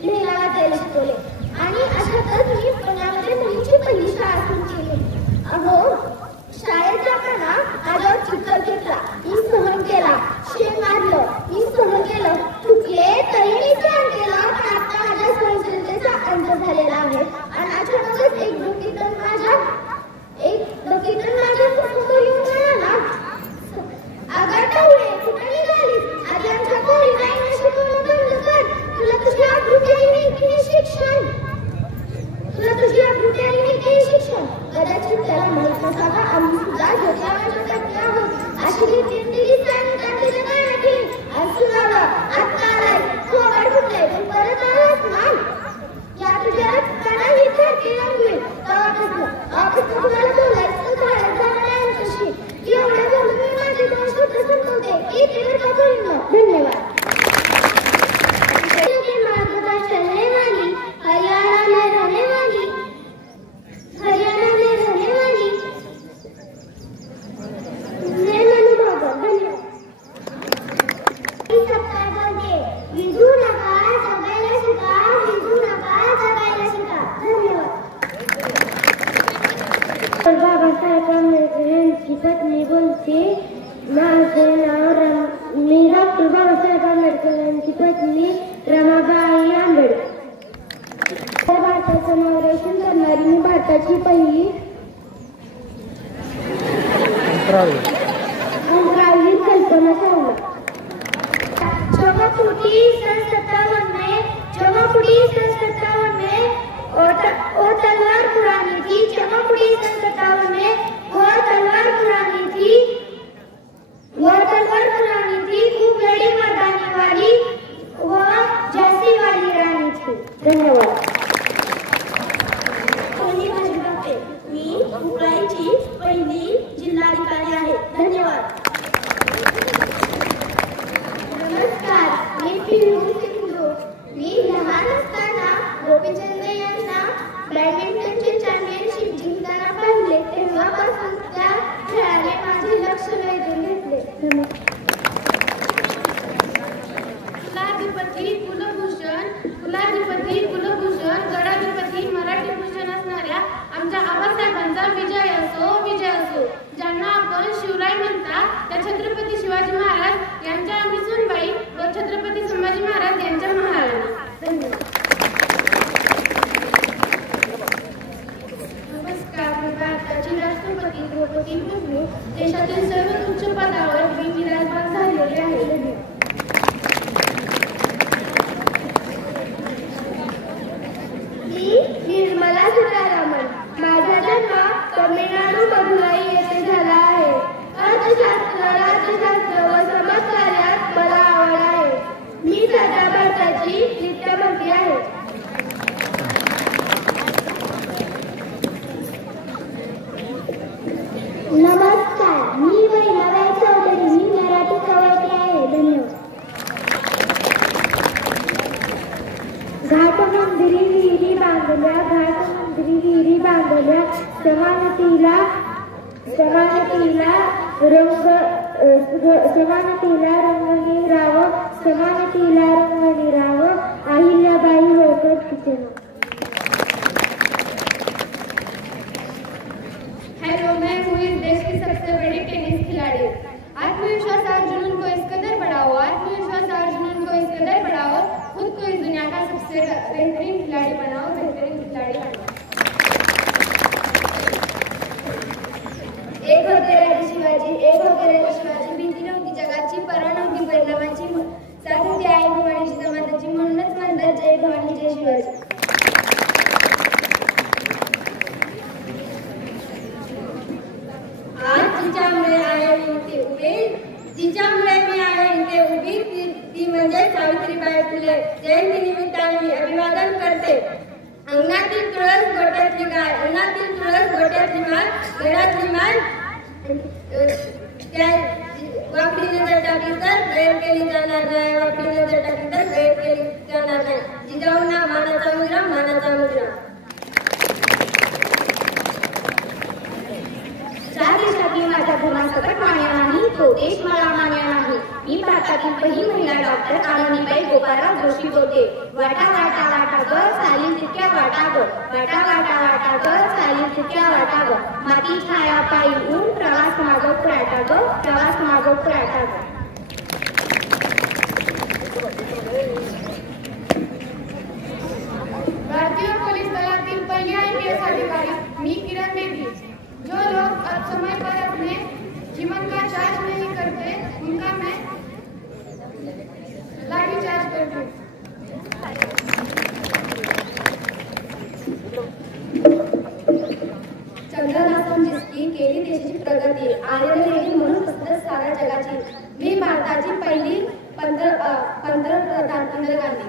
लिहायला वाचायला शिकवले आणि अशातच मी पुण्यामध्ये मुलीची पहिली शाळा सुरू केली. अहो शाळेत जाताना माझ्यावर चित्र घेतला, मी सहन केला. शेण मारलं, मी सहन केलं. चुकले तरी मी सहन केलं. पण आता माझ्या सहनशीलतेचा अंत झालेला आहे आणि अचानकच एक डोकीतून माझ्या समोर येऊन म्हणाला, अगं टवळे कुठे निघालीस? आधी आमच्या पोरीला शिकवणं बंद कर. तुला तुझी आकृती आणि नीती शिक्षण कदाचित त्याला माहित नसावा आम्ही सुद्धा झोपावर टप्पे आहोत. अशी रीती दिली त्याने काय केली आणि सुनावं आत्ता आलाय खोबड फुटले पण परत आलाच ना. या तुझ्या कानाही सारखे रंगवे ऑफिसला कुणाला बोलायचं झाडात जाणार कशी एवढ्या बोलून मी माझे दोन शब्द संपवते. एक वेळ का बोलणं. धन्यवाद. मार्गदर्शन वाली हरियाणा में रहने वाली मैं मनु भागवत. धन्यवाद. विजू नका जगायला शिका, विजू नका जगायला शिका. धन्यवाद. बाबासाहेब आंबेडकर यांची पत्नी बोलते. माझे नाव मी डॉक्टर बाबासाहेब आंबेडकर यांची पत्नी रमाबाई आंबेडकर. भारताचं नाव रोशन करणारी मी भारताची पहिली अंतराळवीर कल्पना चावला. चौमापुटी सन 57 में वो तलवार पुरानी थी. चौमापुटी सन 57 में वो तलवार पुरानी थी. खूब लड़ी मर्दानी वाली वो झांसी वाली रानी थी. धन्यवाद. मी उपळाईची पहिली जिल्हाधिकारी आहे. धन्यवाद. नमस्कार, मी पिंटू सिंधू. मी लहान असताना गोपीचंद यांना बॅडमिंटनचे चॅम्पियनशिप जिंकताना पाहिले. तेव्हापासून त्या खेळाने माझे लक्ष वेधून घेतले. कुलभूषण गडाधिपती मराठी भूषण असणाऱ्या आमच्या आबासाहेबांचा विजय असो. ज्यांना आपण शिवराय म्हणतात त्या छत्रपती शिवाजी महाराज यांच्या आम्ही सुनबाई व छत्रपती संभाजी महाराज यांच्या महाराणी. नमस्कार, मी भारताची राष्ट्रपती द्रौपदी मुर्मू देशातील सर्वात उच्च पदावर मी विराजमान झालेले आहे. निर्मला सीतारामन. माझा जन्म तमिळनाडू मदुराई येथे झाला आहे. अर्थशास्त्र, राज्यशास्त्र व समाजकार्यात मला आवड आहे. मी सध्या भारताची वित्तमंत्री आहे. नमस्कार, मी वैनाबाई चौधरी. मी मराठी कवयित्री आहे. धन्यवाद. घाट मंदिरी विहिरी बांधल्या समानतेला रंग निराव अहिल्याबाई होळकर तिचे नाव. हेलो, मैं हूँ इस देश की सबसे बड़ी टेनिस खिलाड़ी. आत्मविश्वास और जुनून को इस कदर बढ़ाओ, खुद को इस दुनिया का सबसे बेहतरीन खिलाड़ी बनाओ. एक होते राजे शिवाजी. भीती नव्हती जगाची, पर्वा नव्हती परिणामाची, साथ होती आई भवानीची जमाताची. म्हणूनच म्हणतात जय भवानी जय शिवाजी. आज जिच्यामुळे मी आहे इथे उभी ती म्हणजे सावित्रीबाई फुले. जयंतीनिमित्ताने मी अभिवादन करते. अंगणातील तुळस गोट्यातली गाय, घरातली मान त्या वाकडी नजर टाकली तर तडफेड केली जाणार नाही, वकिलीला जटाची तडफेड केली जाणार नाही. जिजाऊंना मानाचा मुजरा, मानाचा मुजरा. ज्या देशातील माझ्या धर्मासकट मान्य नाही, तो देश मला मान्य नाही. मी भारतातील पहिली महिला डॉक्टर आनंदीबाई गोपाळराव जोशी बोलते. वाटा वाटा वाटा ग साली चिक्या वाटा ग, वाटा वाटा वाटा ग साली चिक्या वाटा ग. माती छाया पायी ऊन, प्रवास मागो पुराटा ग, प्रवास मागो पुराटा ग. भारतीय पोलीस दलातील पहिली IPS अधिकारी मी किरण बेदी. जो लोग अब समय पर अपने जीवन का चार्ज नहीं करते, उनका मैं लाठी चार्ज करती हूँ. चंद्रदासन जिसकी केली देशाची प्रगती, आर्यन म्हणून पत्र साऱ्या जगाची. मी भारताची पहिली पंतप्रधान इंदिरा गांधी.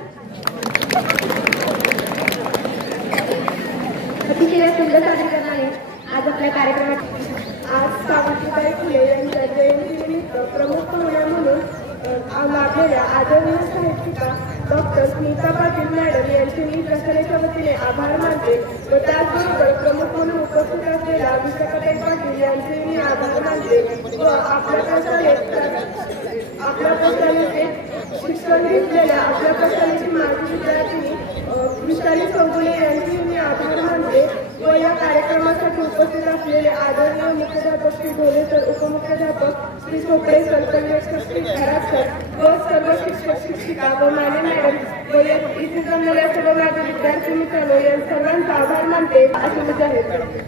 अतिशय सुंदर सादरीकरणाने आज आपल्या कार्यक्रमात आज सावित्रीबाई फुले यांच्या जयंतीनिमित्त प्रमुख पाहुण्या म्हणून लाभलेल्या आदरणीय साहित्यिका डॉक्टर स्मिता पाटील मॅडम यांचे मी प्रसारेच्या वतीने आभार मानते व त्याचबरोबर प्रमुख म्हणून उपस्थित असलेल्या विशाखाताई पाटील यांचे मी आभार मानते व आपल्या प्रशालेचे शिक्षण घेतलेल्या आपल्या प्रशालेची माजी विद्यार्थिनी विशाली चौगुले यांचे मी आभार मानते व या कार्यक्रमासाठी उपस्थित असलेले आदरणीय मुख्याध्यापक श्री ढोले सर, उपमुख्याध्यापक श्री चोपडे सर, पर्यवेक्षक श्री खरात सर व सर्व शिक्षक शिक्षिका व माने मॅडम व इथे जमलेल्या सर्व माझे विद्यार्थी मित्रांनो या सर्वांचा आभार मानते असे मी जाहीर करते.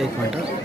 एक मिनट.